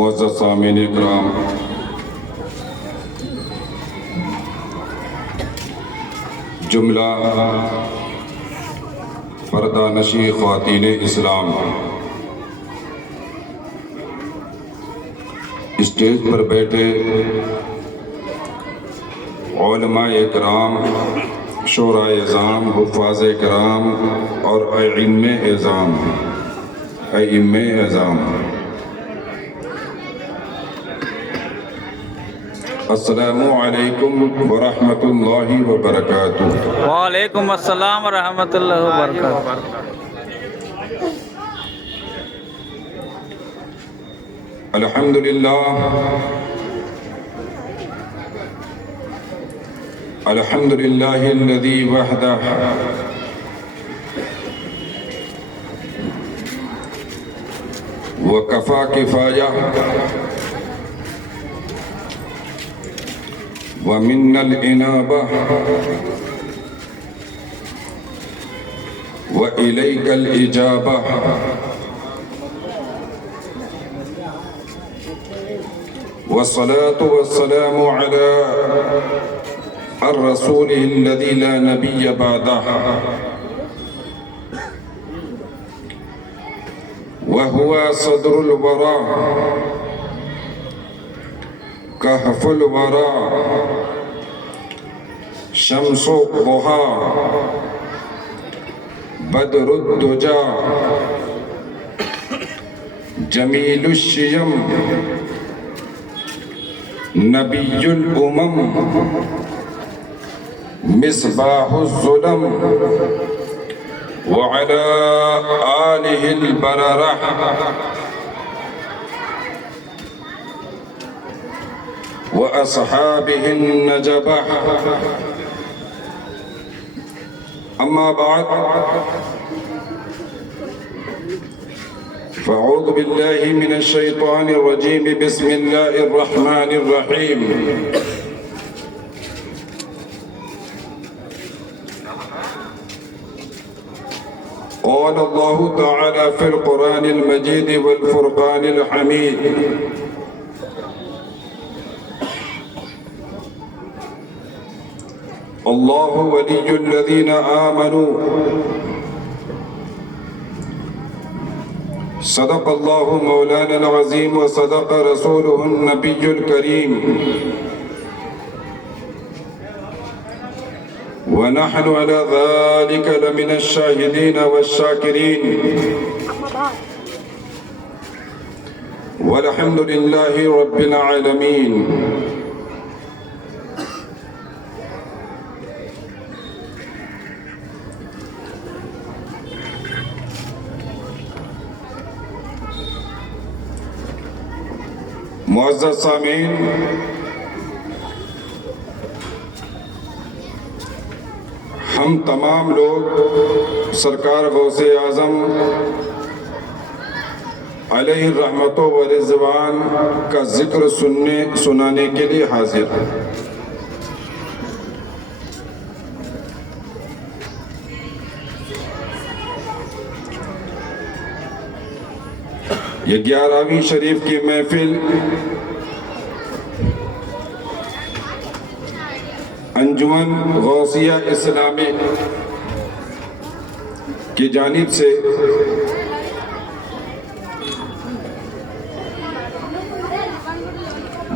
معزز سامعین اکرام، جملہ پردہ نشین خواتین اسلام، اسٹیج پر بیٹھے علماء اکرام، شعراء اعظام، حفاظ کرام اور ائمہ اعظام، السلام علیکم ورحمۃ اللہ وبرکاتہ۔ وعلیکم السلام ورحمۃ اللہ وبرکاتہ۔ الحمد للہ الذی وحدہ وکفی کفایہ ومن الانابہ وإلیک الاجابہ، والصلاة والسلام على الرسول الذي لا نبي بعده وهو صدر الورى كهف الورى شمس الضحى بدر الدجى جمیل الشیم نبی الامم مصباح الظلم وعلى آلہ البررہ وأصحابه النجبہ، اما بعد فاعوذ باللہ من الشیطان الرجیم، بسم اللہ الرحمن الرحیم۔ قال اللہ تعالی فی القرآن المجید والفرقان الحمید، اللہ ولی الذین آمنوا، صدق اللہ مولانا العظیم وصدق رسولہ النبی الکریم، ونحن على ذلك لمن الشاہدین والشاکرین، والحمد للہ رب العالمین۔ معزز سامعین، ہم تمام لوگ سرکار غوث اعظم علیہ الرحمت و رضوان کا ذکر سنانے کے لیے حاضر ہیں۔ یہ 11ویں شریف کی محفل انجمن غوثیہ اسلامی کی جانب سے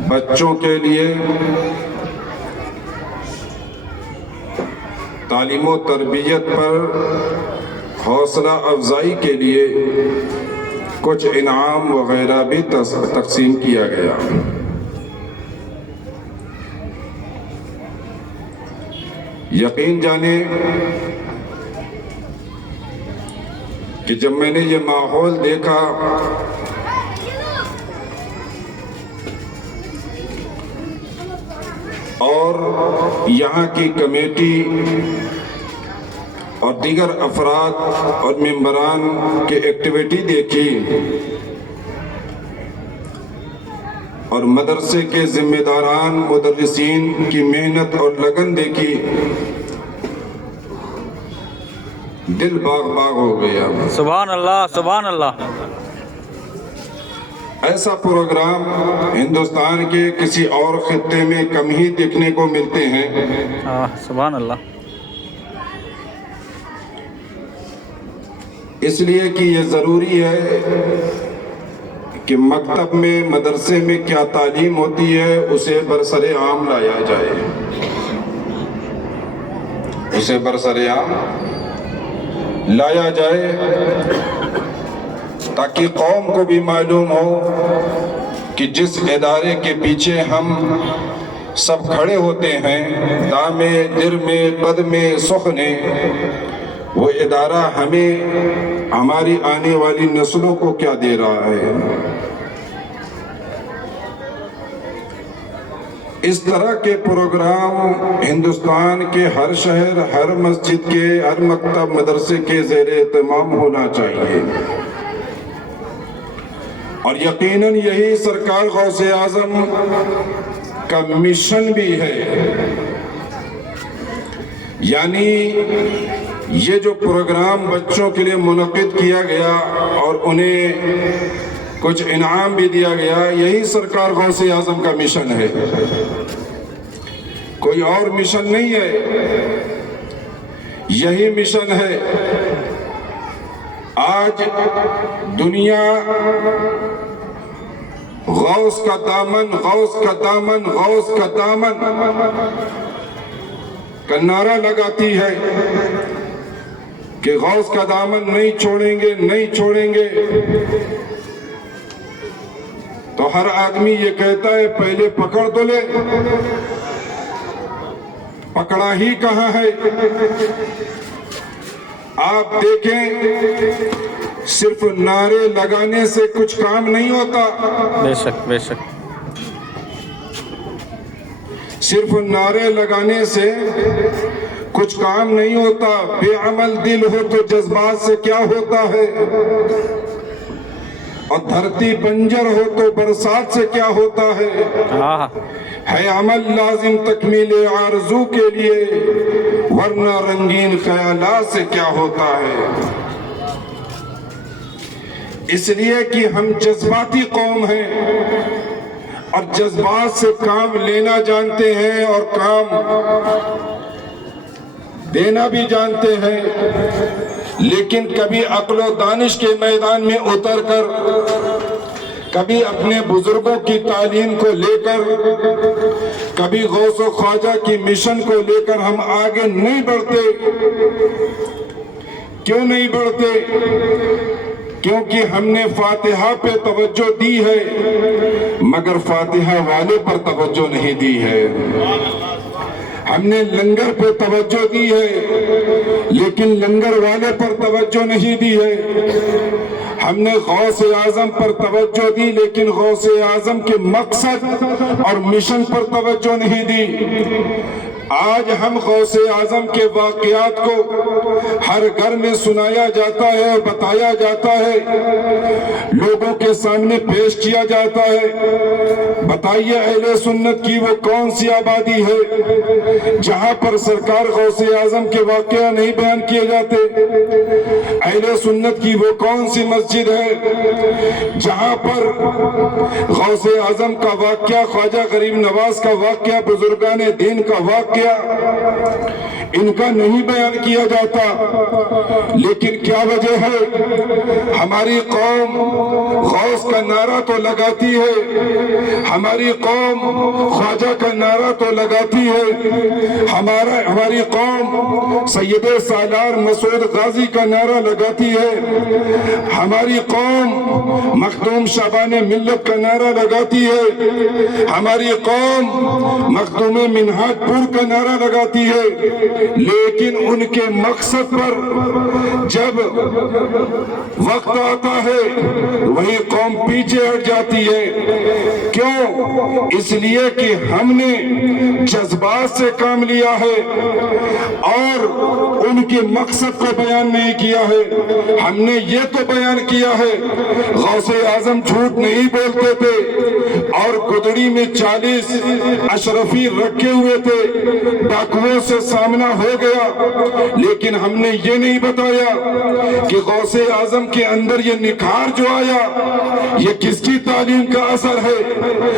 بچوں کے لیے تعلیم و تربیت پر حوصلہ افزائی کے لیے کچھ انعام وغیرہ بھی تقسیم کیا گیا۔ یقین جانیں کہ جب میں نے یہ ماحول دیکھا اور یہاں کی کمیٹی اور دیگر افراد اور ممبران کی ایکٹیویٹی دیکھی اور مدرسے کے ذمہ داران مدرسین کی محنت اور لگن دیکھی، دل باغ باغ ہو گیا۔ سبحان اللہ، سبحان اللہ۔ ایسا پروگرام ہندوستان کے کسی اور خطے میں کم ہی دیکھنے کو ملتے ہیں۔ سبحان اللہ۔ اس لیے کہ یہ ضروری ہے کہ مکتب میں مدرسے میں کیا تعلیم ہوتی ہے اسے برسر عام لایا جائے، اسے برسر عام لایا جائے تاکہ قوم کو بھی معلوم ہو کہ جس ادارے کے پیچھے ہم سب کھڑے ہوتے ہیں دام در میں قدم سخنے، وہ ادارہ ہمیں ہماری آنے والی نسلوں کو کیا دے رہا ہے۔ اس طرح کے پروگرام ہندوستان کے ہر شہر، ہر مسجد کے، ہر مکتب مدرسے کے زیر اہتمام ہونا چاہیے، اور یقیناً یہی سرکار غوث اعظم کا مشن بھی ہے۔ یعنی یہ جو پروگرام بچوں کے لیے منعقد کیا گیا اور انہیں کچھ انعام بھی دیا گیا، یہی سرکار غوث اعظم کا مشن ہے، کوئی اور مشن نہیں ہے، یہی مشن ہے۔ آج دنیا غوث کا دامن، غوث کا دامن، غوث کا دامن کا نعرہ لگاتی ہے کہ غوث کا دامن نہیں چھوڑیں گے، نہیں چھوڑیں گے۔ تو ہر آدمی یہ کہتا ہے پہلے پکڑ تو لے، پکڑا ہی کہاں ہے؟ آپ دیکھیں صرف نعرے لگانے سے کچھ کام نہیں ہوتا، بے شک بے شک، صرف نعرے لگانے سے کچھ کام نہیں ہوتا۔ بے عمل دل ہو تو جذبات سے کیا ہوتا ہے، اور دھرتی بنجر ہو تو برسات سے کیا ہوتا ہے۔ ہے عمل لازم تکمیل آرزو کے لیے، ورنہ رنگین خیالات سے کیا ہوتا ہے۔ اس لیے کہ ہم جذباتی قوم ہیں اور جذبات سے کام لینا جانتے ہیں اور کام دینا بھی جانتے ہیں، لیکن کبھی عقل و دانش کے میدان میں اتر کر، کبھی اپنے بزرگوں کی تعلیم کو لے کر، کبھی غوث و خواجہ کی مشن کو لے کر ہم آگے نہیں بڑھتے۔ کیوں نہیں بڑھتے؟ کیونکہ ہم نے فاتحہ پہ توجہ دی ہے مگر فاتحہ والے پر توجہ نہیں دی ہے۔ ہم نے لنگر پہ توجہ دی ہے لیکن لنگر والے پر توجہ نہیں دی ہے۔ ہم نے غوث اعظم پر توجہ دی لیکن غوث اعظم کے مقصد اور مشن پر توجہ نہیں دی۔ آج ہم غوث اعظم کے واقعات کو ہر گھر میں سنایا جاتا ہے اور بتایا جاتا ہے، لوگوں کے سامنے پیش کیا جاتا ہے۔ بتائیے اہل سنت کی وہ کون سی آبادی ہے جہاں پر سرکار غوث اعظم کے واقعہ نہیں بیان کیے جاتے؟ اہل سنت کی وہ کون سی مسجد ہے جہاں پر غوث اعظم کا واقعہ، خواجہ غریب نواز کا واقعہ، بزرگان دین کا واقعہ ان کا نہیں بیان کیا جاتا؟ لیکن کیا وجہ ہے؟ ہماری قوم غوث کا نعرہ تو لگاتی ہے، ہماری قوم خواجہ کا نعرہ تو لگاتی ہے، ہماری قوم سید سالار مسعود غازی کا نعرہ لگاتی ہے، ہماری قوم مخدوم شعبان ملت کا نعرہ لگاتی ہے، ہماری قوم مخدوم منہاج پور کا نعرہ لگاتی ہے، لیکن ان کے مقصد پر جب وقت آتا ہے وہی قوم پیچھے ہٹ جاتی ہے۔ کیوں؟ اس لیے کہ ہم نے جذبات سے کام لیا ہے اور ان کے مقصد کو بیان نہیں کیا ہے۔ ہم نے یہ تو بیان کیا ہے غوث اعظم جھوٹ نہیں بولتے تھے اور گدڑی میں 40 اشرفی رکھے ہوئے تھے، ڈاکوؤں سے سامنا ہو گیا، لیکن ہم نے یہ نہیں بتایا کہ غوث اعظم کے اندر یہ نکھار جو آیا یہ کس کی تعلیم کا اثر ہے۔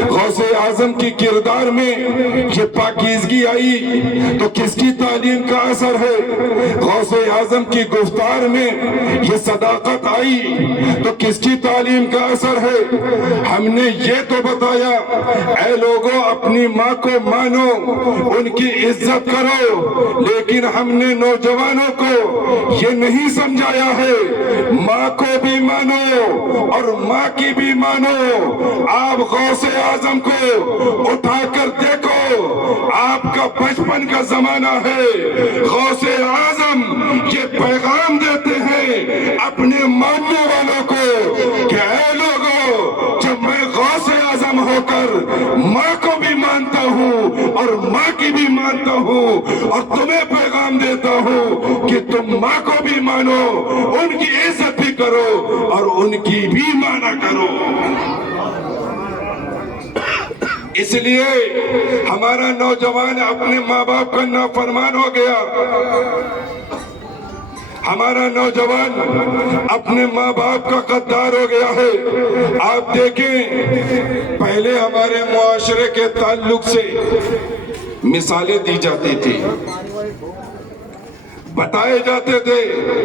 غوث اعظم کی کردار میں یہ پاکیزگی آئی تو کس کی تعلیم کا اثر ہے۔ غوث اعظم کی گفتار میں یہ صداقت آئی تو کس کی تعلیم کا اثر ہے۔ ہم نے یہ تو بتایا اے لوگوں اپنی ماں کو مانو، ان کی عزت کرو، لیکن ہم نے نوجوانوں کو یہ نہیں سمجھایا ہے ماں کو بھی مانو اور ماں کی بھی مانو۔ آپ غوث اعظم کو اٹھا کر دیکھو، آپ کا بچپن کا زمانہ ہے۔ غوث اعظم یہ پیغام دیتے ہیں اپنے ماننے والوں کو کہ اے لوگوں، جب میں غوث اعظم ہو کر ماں کو بھی مانتا ہوں اور ماں کی بھی مانتا ہوں اور تمہیں پیغام دیتا ہوں کہ تم ماں کو بھی مانو، ان کی عزت بھی کرو اور ان کی بھی مانا کرو۔ اس لیے ہمارا نوجوان اپنے ماں باپ کا نافرمان ہو گیا، ہمارا نوجوان اپنے ماں باپ کا غدار ہو گیا ہے۔ آپ دیکھیں پہلے ہمارے معاشرے کے تعلق سے مثالیں دی جاتی تھی، بتائے جاتے تھے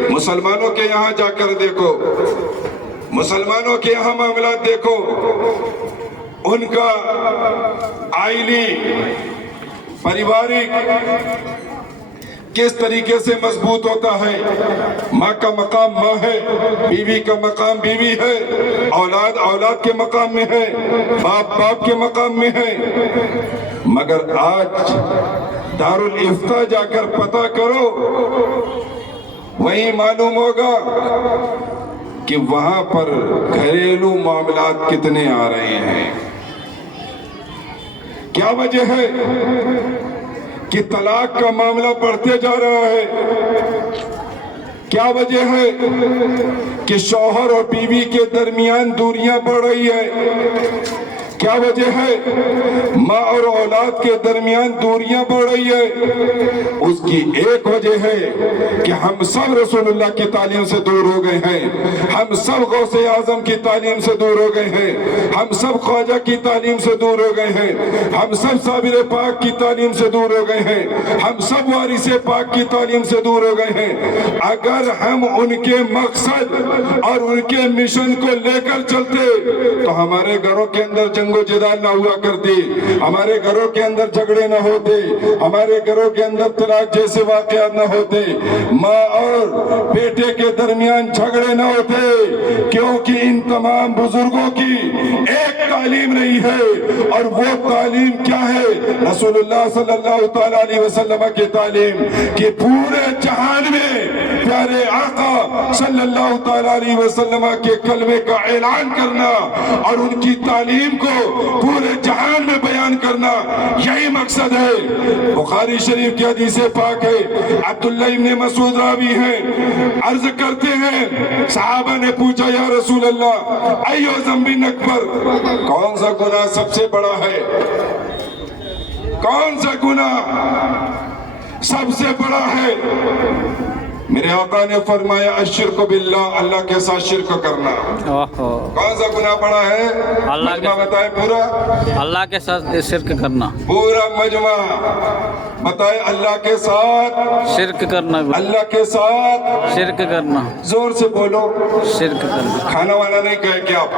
مسلمانوں کے یہاں جا کر دیکھو، مسلمانوں کے یہاں معاملات دیکھو، ان کا عائلی پریوارک کس طریقے سے مضبوط ہوتا ہے۔ ماں کا مقام ماں ہے، بیوی کا مقام بیوی ہے، اولاد اولاد کے مقام میں ہے، باپ باپ کے مقام میں ہے۔ مگر آج دارالافتاء جا کر پتہ کرو، وہیں معلوم ہوگا کہ وہاں پر گھریلو معاملات کتنے آ رہے ہیں۔ کیا وجہ ہے کہ طلاق کا معاملہ بڑھتے جا رہا ہے؟ کیا وجہ ہے کہ شوہر اور بیوی کے درمیان دوریاں بڑھ رہی ہے؟ کیا وجہ ہے ماں اور اولاد کے درمیان دوریاں بڑھ رہی ہے؟ اس کی ایک وجہ ہے کہ ہم سب رسول اللہ کی تعلیم سے دور ہو گئے ہیں، ہم سب غوث اعظم کی تعلیم سے دور ہو گئے ہیں، ہم سب خواجہ کی تعلیم سے دور ہو گئے ہیں، ہم سب صابر پاک کی تعلیم سے دور ہو گئے ہیں، ہم سب وارث پاک کی تعلیم سے دور ہو گئے ہیں۔ اگر ہم ان کے مقصد اور ان کے مشن کو لے کر چلتے تو ہمارے گھروں کے اندر جنگ و جدال نہ ہوا کرتی، ہمارے گھروں کے اندر جھگڑے نہ ہوتے، ہمارے گھروں کے اندر طلاق جیسے واقعات نہ ہوتے، ماں اور بیٹے کے درمیان جھگڑے نہ ہوتے، کیونکہ ان تمام بزرگوں کی ایک تعلیم نہیں ہے، اور وہ تعلیم کیا ہے؟ رسول اللہ صلی اللہ تعالیٰ علیہ وسلم کی تعلیم کہ پورے جہان میں پیارے آقا صلی اللہ تعالیٰ علیہ وسلم کے کلمے کا اعلان کرنا اور ان کی تعلیم کو پورے جہان میں بیان کرنا، یہی مقصد ہے۔ بخاری شریف کی حدیث پاک ہے، عبداللہ ابن مسعود راوی ہیں، عرض کرتے ہیں صحابہ نے پوچھا یا رسول اللہ ایو ذنب اکبر، کون سا گناہ سب سے بڑا ہے؟ کون سا گناہ سب سے بڑا ہے؟ میرے آقا نے فرمایا الشرک باللہ، اللہ کے ساتھ شرک کرنا۔ کون سا گناہ بڑا ہے؟ مجمع بتائے پورا، اللہ کے ساتھ شرک کرنا، پورا مجمع بتائے اللہ کے ساتھ شرک کرنا، اللہ کے ساتھ شرک کرنا، زور سے بولو، شرک کرنا، کھانا وانا نہیں کہے کیا آپ؟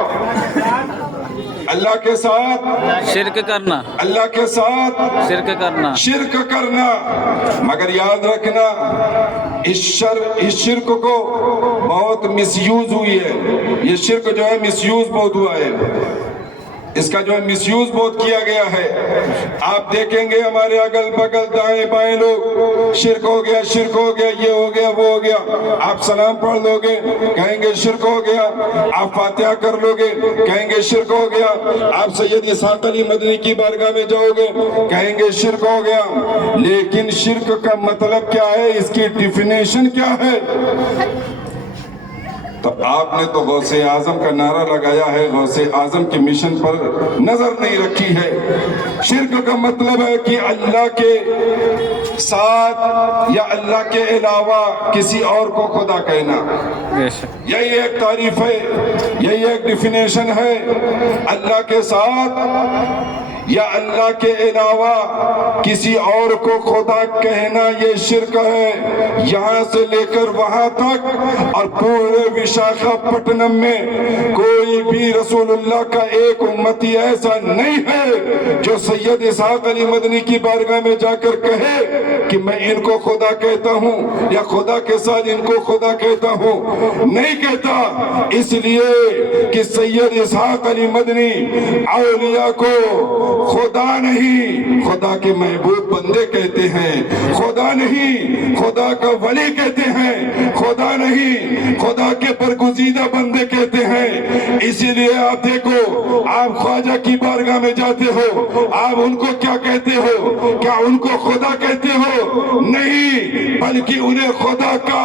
اللہ کے ساتھ شرک کرنا، اللہ کے ساتھ شرک کرنا، شرک کرنا۔ مگر یاد رکھنا اس شرک کو بہت مس یوز ہوئی ہے، یہ شرک جو ہے مس یوز بہت ہوا ہے، اس کا جو ہے مس یوز بہت کیا گیا ہے۔ آپ دیکھیں گے ہمارے اگل بگل دائیں بائیں لوگ شرک ہو گیا، شرک ہو گیا، یہ ہو گیا، وہ ہو گیا۔ آپ سلام پڑھ لو گے کہیں گے شرک ہو گیا، آپ فاتحہ کر لو گے کہیں گے شرک ہو گیا، آپ سید اسحاق علی مدنی کی بارگاہ میں جاؤ گے کہیں گے شرک ہو گیا۔ لیکن شرک کا مطلب کیا ہے؟ اس کی ڈیفینیشن کیا ہے؟ تو آپ نے تو غوث اعظم کا نعرہ لگایا ہے، غوث اعظم کے مشن پر نظر نہیں رکھی ہے۔ شرک کا مطلب ہے کہ اللہ کے ساتھ یا اللہ کے علاوہ کسی اور کو خدا کہنا۔ بے شک یہی ایک تعریف ہے، یہی ایک ڈیفینیشن ہے۔ اللہ کے ساتھ یا اللہ کے علاوہ کسی اور کو خدا کہنا یہ شرک ہے۔ یہاں سے لے کر وہاں تک اور پورے وشاکھاپٹنم میں کوئی بھی رسول اللہ کا ایک امتی ایسا نہیں ہے جو سید اسحاق علی مدنی کی بارگاہ میں جا کر کہے کہ میں ان کو خدا کہتا ہوں یا خدا کے ساتھ ان کو خدا کہتا ہوں۔ نہیں کہتا، اس لیے کہ سید اسحاق علی مدنی اولیاء کو خدا نہیں، خدا کے محبوب بندے کہتے ہیں۔ خدا نہیں، خدا کا ولی کہتے ہیں۔ خدا نہیں، خدا کے برگزیدہ بندے کہتے ہیں۔ اسی لیے آپ دیکھو، آپ خواجہ کی بارگاہ میں جاتے ہو، آپ ان کو کیا کہتے ہو؟ کیا ان کو خدا کہتے ہو؟ نہیں، بلکہ انہیں خدا کا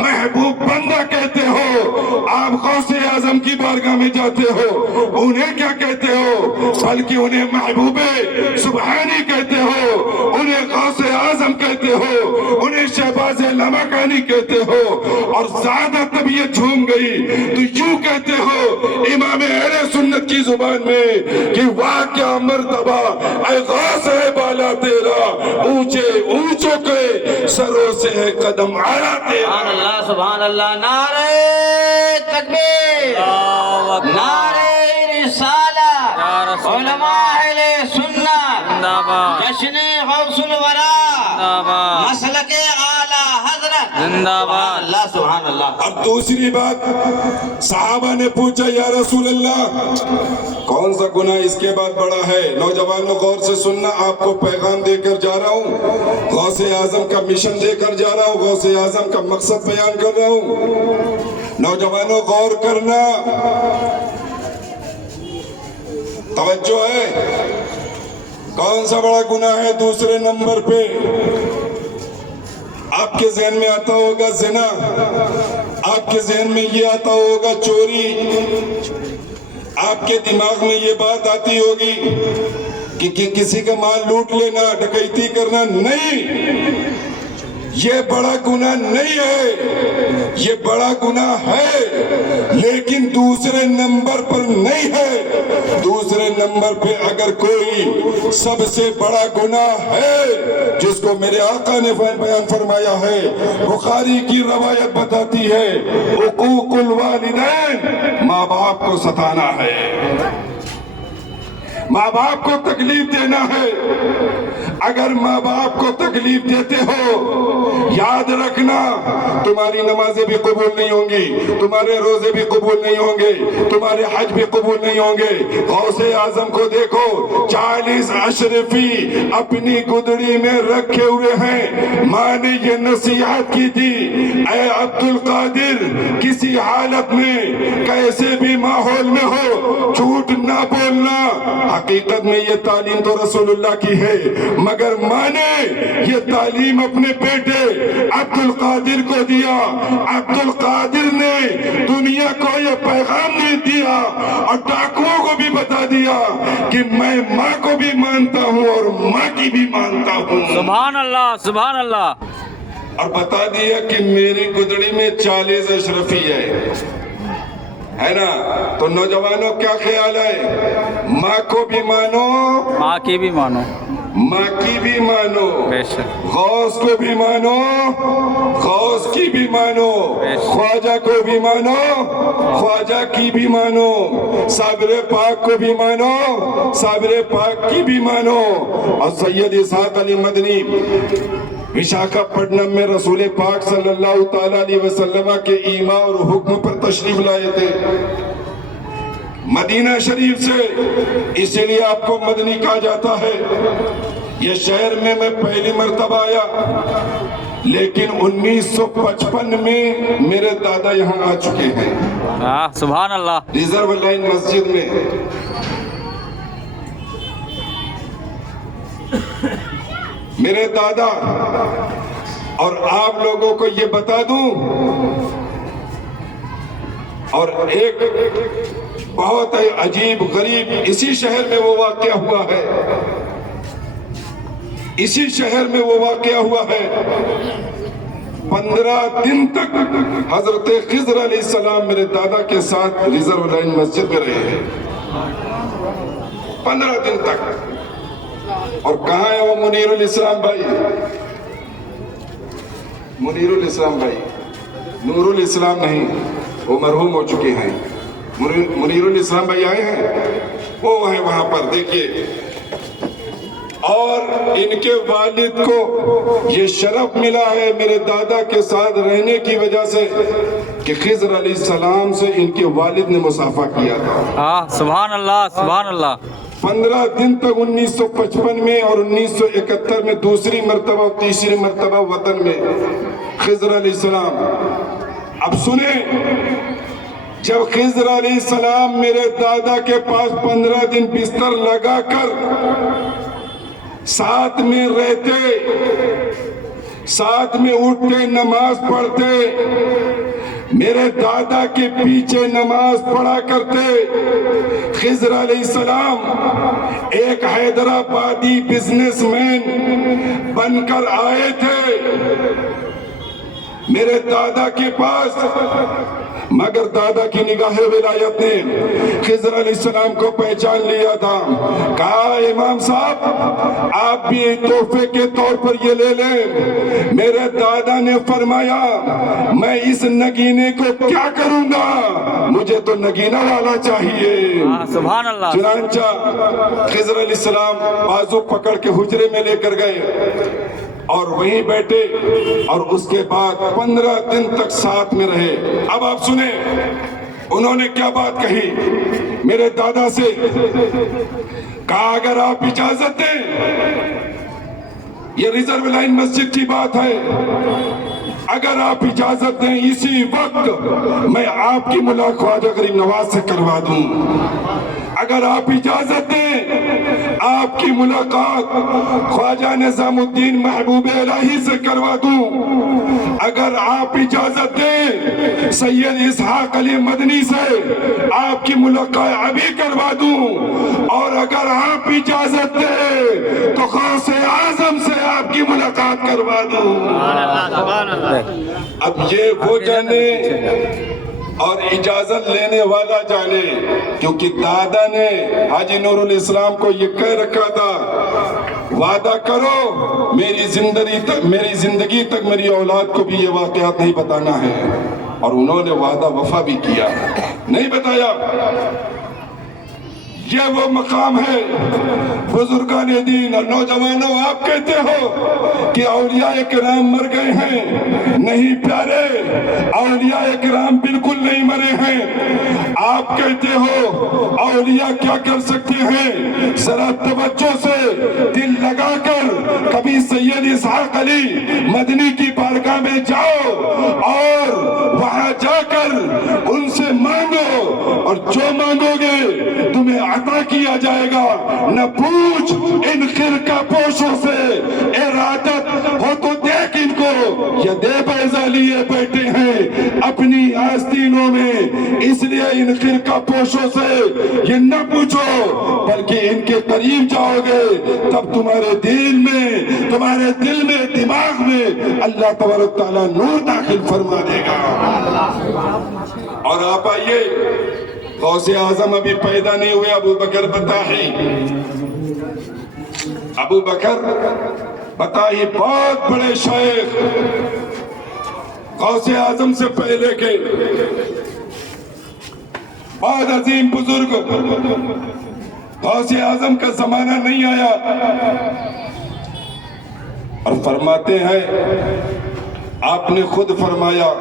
محبوب بندہ کہتے ہو۔ آپ غوث اعظم کی بارگاہ میں جاتے ہو، انہیں کیا کہتے ہو؟ بلکہ انہیں محبوب سبحانی کہتے ہو، انہیں غوث اعظم کہتے ہو، انہیں شہباز لمکانی کہتے ہو۔ اور زیادہ طبیعت جھوم گئی تو یوں کہتے ہو امام اہل سنت کی زبان میں کہ واہ کیا مرتبہ اے غوث ہے بالا تیرا، اونچے اونچوں کے سروں سے ہے قدم آیا تیرا۔ سبحان اللہ سبحان اللہ، نعرہ تکبیر، نعرہ رسالہ، علماء اہل سنت، جشن غوث الورا، مسلک اعلی حضرت، زندہ باد۔ اللہ سبحان اللہ۔ اب دوسری بات، صحابہ نے پوچھا یا رسول اللہ کون سا گناہ اس کے بعد بڑا ہے؟ نوجوانوں غور سے سننا، آپ کو پیغام دے کر جا رہا ہوں، غوث اعظم کا مشن دے کر جا رہا ہوں، غوث اعظم کا مقصد بیان کر رہا ہوں۔ نوجوانوں غور کرنا، توجہ ہے۔ کون سا بڑا گناہ ہے دوسرے نمبر پہ؟ آپ کے ذہن میں آتا ہوگا زنا، آپ کے ذہن میں یہ آتا ہوگا چوری، آپ کے دماغ میں یہ بات آتی ہوگی کہ کسی کا مال لوٹ لینا، ڈکیتی کرنا۔ نہیں، یہ بڑا گناہ نہیں ہے، یہ بڑا گناہ ہے لیکن دوسرے نمبر پر نہیں ہے۔ دوسرے نمبر پہ اگر کوئی سب سے بڑا گناہ ہے جس کو میرے آقا نے بیان فرمایا ہے، بخاری کی روایت بتاتی ہے، حقوق الوالدین، ماں باپ کو ستانا ہے، ماں باپ کو تکلیف دینا ہے۔ اگر ماں باپ کو تکلیف دیتے ہو، یاد رکھنا تمہاری نمازیں بھی قبول نہیں ہوں گی، تمہارے روزے بھی قبول نہیں ہوں گے، تمہارے حج بھی قبول نہیں ہوں گے۔ غوث اعظم کو دیکھو، 40 اشرفی اپنی گدڑی میں رکھے ہوئے ہیں۔ ماں نے یہ نصیحت کی تھی، اے عبد القادر، کسی حالت میں کیسے بھی ماحول میں ہو جھوٹ نہ بولنا۔ حقیقت میں یہ تعلیم تو رسول اللہ کی ہے، مگر ماں نے یہ تعلیم اپنے بیٹے عبد القادر کو دیا۔ عبد القادر نے دنیا کو یہ پیغام نہیں دیا اور ڈاکوؤں کو بھی بتا دیا کہ میں ماں کو بھی مانتا ہوں اور ماں کی بھی مانتا ہوں۔ سبحان اللہ سبحان اللہ۔ اور بتا دیا کہ میری گدڑی میں 40 اشرفی ہے نا؟ تو نوجوانوں کیا خیال ہے؟ ماں کو بھی مانو، ماں کی بھی مانو، ماں کی بھی مانو، بے شک، غوث کو بھی مانو، غوث کی بھی مانو، خواجہ کو بھی مانو، خواجہ کی بھی مانو، صابر پاک کو بھی مانو، صابر پاک کی بھی مانو۔ اور سید اسحاق علی مدنی وشاکھاپٹنم میں رسول پاک صلی اللہ تعالیٰ علیہ وسلم کے ایما اور حکم پر تشریف لائے تھے مدینہ شریف سے، اسی لیے آپ کو مدنی کہا جاتا ہے۔ یہ شہر میں پہلی مرتبہ آیا، لیکن 1955 میں میرے دادا یہاں آ چکے ہیں، سبحان اللہ۔ ریزرو لائن مسجد میں۔ میرے دادا، اور آپ لوگوں کو یہ بتا دوں اور ایک بہت ہی عجیب غریب اسی شہر میں وہ واقعہ ہوا ہے، اسی شہر میں وہ واقعہ ہوا ہے۔ 15 دن تک حضرت خضر علیہ السلام میرے دادا کے ساتھ ریزرو لائن مسجد میں رہے ہیں، 15 دن تک۔ اور کہاں ہے وہ منیر الاسلام بھائی؟ منیر الاسلام بھائی، نور الاسلام نہیں، وہ مرحوم ہو چکے ہیں۔ منیر الاسلام بھائی آئے ہیں، وہ ہیں وہاں پر، دیکھیے۔ اور ان کے والد کو یہ شرف ملا ہے میرے دادا کے ساتھ رہنے کی وجہ سے کہ خضر علیہ السلام سے ان کے والد نے مصافحہ کیا تھا۔ سبحان اللہ، سبحان اللہ۔ 15 دن تک 1955 میں اور 1971 میں دوسری مرتبہ اور تیسری مرتبہ وطن میں خضر علیہ السلام۔ اب سنیں، جب خضر علیہ السلام میرے دادا کے پاس 15 دن بستر لگا کر ساتھ میں رہتے، ساتھ میں اٹھتے، نماز پڑھتے، میرے دادا کے پیچھے نماز پڑھا کرتے، خضر علیہ السلام ایک حیدرآبادی بزنس مین بن کر آئے تھے میرے دادا کے پاس، مگر دادا کی نگاہ ولایت نے خضر علیہ السلام کو پہچان لیا تھا۔ کہا امام صاحب آپ بھی تحفے کے طور پر یہ لے لیں۔ میرے دادا نے فرمایا میں اس نگینے کو کیا کروں گا، مجھے تو نگینہ والا چاہیے۔ سبحان اللہ۔ چنانچہ خضر علیہ السلام بازو پکڑ کے حجرے میں لے کر گئے اور وہیں بیٹھے، اور اس کے بعد 15 دن تک ساتھ میں رہے۔ اب آپ سنیں انہوں نے کیا بات کہی میرے دادا سے۔ کہا اگر آپ اجازت دیں، یہ ریزرو لائن مسجد کی بات ہے، اگر آپ اجازت دیں اسی وقت میں آپ کی ملاقات خواجہ غریب نواز سے کروا دوں، اگر آپ اجازت دیں آپ کی ملاقات خواجہ نظام الدین محبوب الہی سے کروا دوں، اگر آپ اجازت دیں سید اسحاق علی مدنی سے آپ کی ملاقات ابھی کروا دوں، اور اگر آپ اجازت دیں تو غوث اعظم سے آپ کی ملاقات کروا دوں۔ اب یہ وہ جانے اور اجازت لینے والا جانے، کیونکہ دادا نے حاجی نور الاسلام کو یہ کہہ رکھا تھا وعدہ کرو میری زندگی تک میری اولاد کو بھی یہ واقعات نہیں بتانا ہے، اور انہوں نے وعدہ وفا بھی کیا، نہیں بتایا۔ یہ وہ مقام ہے بزرگان دین۔ اور نوجوانوں آپ کہتے ہو کہ اولیاء کرام مر گئے ہیں، نہیں پیارے، اولیاء کرام بالکل نہیں مرے ہیں۔ آپ کہتے ہو اولیاء کیا کر سکتے ہیں، ذرا توجہ سے دل لگا کر کبھی سید اسحاق علی مدنی کی بارگاہ میں جاؤ اور وہاں جا کر ان سے مانگو، اور جو مانگو گے تمہیں عطا کیا جائے گا۔ نہ پوچھ ان خرقہ پوشوں سے ارادت ہو تو دیکھ ان کو، یہ دے بیضا لیے بیٹھے ہیں اپنی آستینوں میں، اس لیے ان خرقہ پوشوں سے یہ نہ پوچھو، بلکہ ان کے قریب جاؤ گے تب تمہارے دل میں دماغ میں اللہ تبارک تعالیٰ نور داخل فرما دے گا۔ اور آپ آئیے، غوث اعظم ابھی پیدا نہیں ہوئے، ابو بکر بطاحی، ابو بکر بطاحی بہت بڑے شیخ، غوث اعظم سے پہلے کے بہت عظیم بزرگ۔ غوث اعظم کا زمانہ نہیں آیا، اور فرماتے ہیں آپ نے خود فرمایا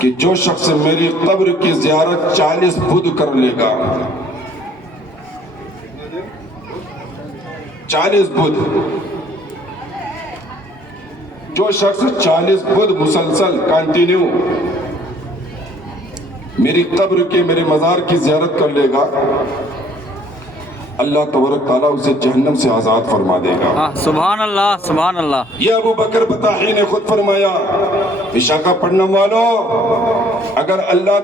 کہ جو شخص میری قبر کی زیارت 40 بدھ کر لے گا، 40 بدھ، جو شخص 40 بدھ مسلسل کنٹینیو میری قبر کے، میرے مزار کی زیارت کر لے گا، اللہ تبارک تعالیٰ اسے جہنم سے آزاد فرما دے گا. ہاں سبحان اللہ سبحان اللہ. یہ ابو بکر بطاحی نے خود فرمایا عشاء پڑھنے والوں، اگر اللہ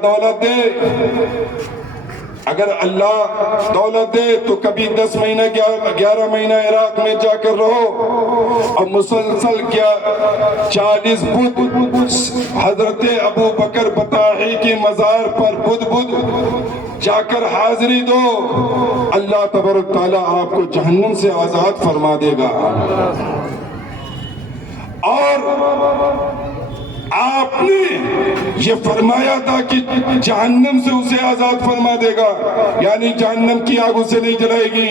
دولت دے تو کبھی 10 مہینہ 11 مہینہ عراق میں جا کر رہو اور مسلسل 40 بدھ حضرت ابو بکر بطاحی کی مزار پر بدھ جا کر حاضری دو، اللہ تبارک تعالیٰ آپ کو جہنم سے آزاد فرما دے گا. اور آپ نے یہ فرمایا تھا کہ جہنم سے اسے آزاد فرما دے گا، یعنی جہنم کی آگ اسے نہیں جلائے گی.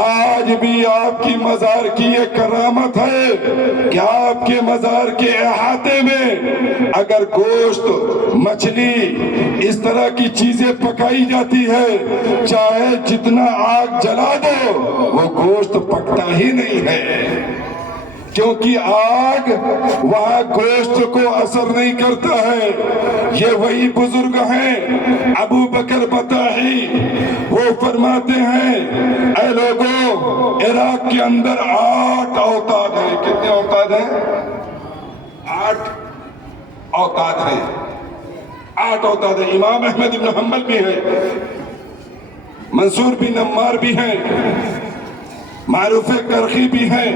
آج بھی آپ کی مزار کی یہ کرامت ہے کہ آپ کے مزار کے احاطے میں اگر گوشت، مچھلی، اس طرح کی چیزیں پکائی جاتی ہے، چاہے جتنا آگ جلا دو وہ گوشت پکتا ہی نہیں ہے، کیونکہ آگ وہاں گوشت کو اثر نہیں کرتا ہے. یہ وہی بزرگ ہیں ابو بکر بطاحی، وہ فرماتے ہیں اے لوگوں، عراق کے اندر 8 اوتاد ہیں. کتنے اوتاد ہیں؟ 8 اوتاد ہیں. 8 اوتاد ہیں. امام احمد بن حنبل بھی ہیں، منصور بن عمار بھی ہیں، معروف کرخی بھی ہیں،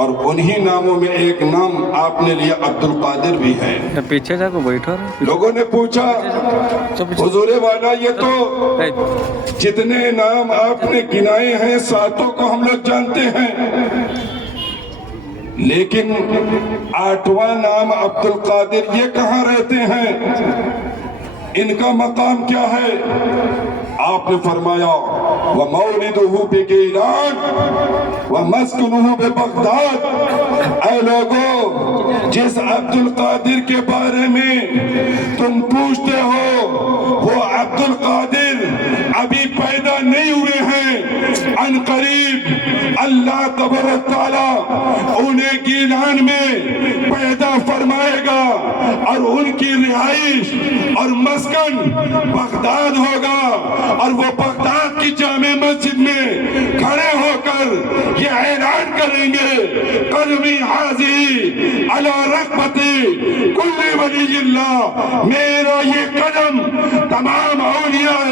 اور انہی ناموں میں ایک نام آپ نے لیا عبد القادر بھی ہے. پیچھے جا کو بیٹھو. لوگوں نے پوچھا حضور والا یہ تو جتنے نام آپ نے گنائے ہیں 7 کو ہم لوگ جانتے ہیں، لیکن 8واں نام عبد القادر یہ کہاں رہتے ہیں؟ ان کا مقام کیا ہے؟ آپ نے فرمایا وَمَوْلِدُهُ بِگِيلان وَمَسْكُنُهُ بِبغداد. اے لوگو، جس عبد القادر کے بارے میں تم پوچھتے ہو وہ عبد القادر ابھی پیدا نہیں ہوئے ہیں، ان قریب اللہ تبارک تعالیٰ انہیں گیلان میں پیدا فرمائے گا اور ان کی رہائش اور مسکن بغداد ہوگا، اور وہ بغداد کی جامع مسجد میں کھڑے ہو کر یہ اعلان کریں گے قلبی حاضی علی رغبتی کل ولی اللہ. میرا یہ قدم تمام اولیاء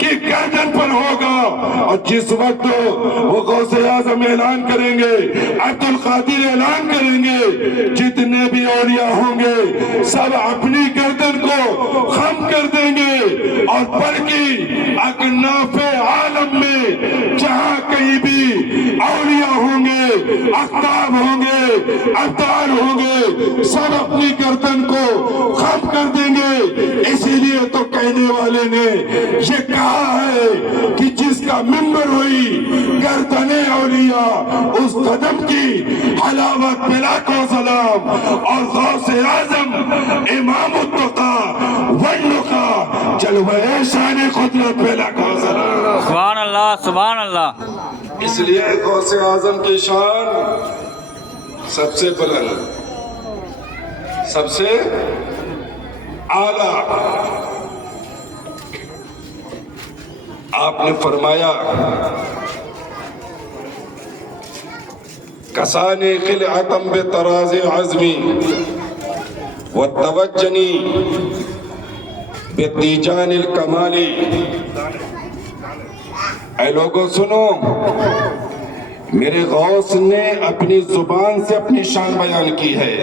کی گردن پر ہوگا. اور جس وقت وہ غوث اعظم اعلان کریں گے، عبد القادر اعلان کریں گے، جتنے بھی اولیاء ہوں گے سب اپنی گردن کو خم کر دیں گے، اور بلکہ اکناف عالم میں جہاں کہیں بھی اولیاء ہوں گے، اقطاب ہوں گے، ابدال ہوں گے، سب اپنی گردن کو خم کر دیں گے. اسی لیے تو کہنے والے نے یہ کہا ہے کہ جس کا منبر ہوئی گردن اولیاء، اس قدم کی حلاوت بلا کو سلام. اور غوث اعظم امام التقا والنقا جلوہ شان قدرت بلا کو سلام. سبحان اللہ سبحان اللہ. اس لیے غوث اعظم کی شان سب سے بلند، سب سے اعلیٰ. آپ نے فرمایا کسانی خلعتم بطراز عزمی وتوجنی بتیجان الکمالی. اے لوگوں سنو، میرے غوث نے اپنی زبان سے اپنی شان بیان کی ہے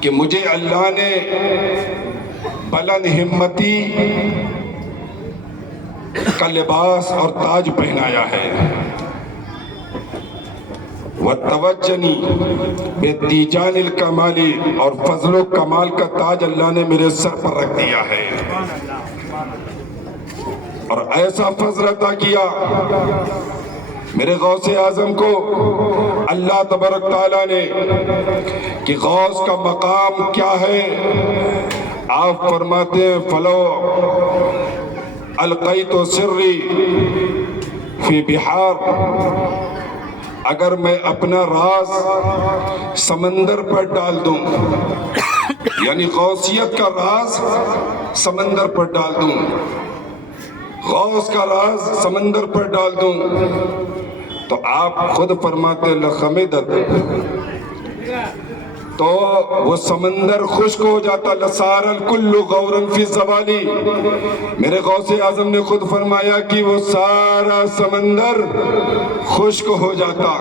کہ مجھے اللہ نے بلند ہمتی کا لباس اور تاج پہنایا ہے. وَتَوَجَّنِي بِتِیجَانِ الْکَمَالِ، اور فضل و کمال کا تاج اللہ نے میرے سر پر رکھ دیا ہے، اور ایسا فضل عطا کیا میرے غوث اعظم کو اللہ تبارک تعالیٰ نے کہ غوث کا مقام کیا ہے. آپ فرماتے ہیں فلو القیت سری فی بحار، اگر میں اپنا راز سمندر پر ڈال دوں، یعنی غوثیت کا راز سمندر پر ڈال دوں، غوث کا راز سمندر پر ڈال دوں تو آپ خود فرماتے لخمدت، تو وہ سمندر خشک ہو جاتا، لسار الکل غورا فی الزوالی۔ میرے غوث اعظم نے خود فرمایا کہ وہ سارا سمندر خشک ہو جاتا۔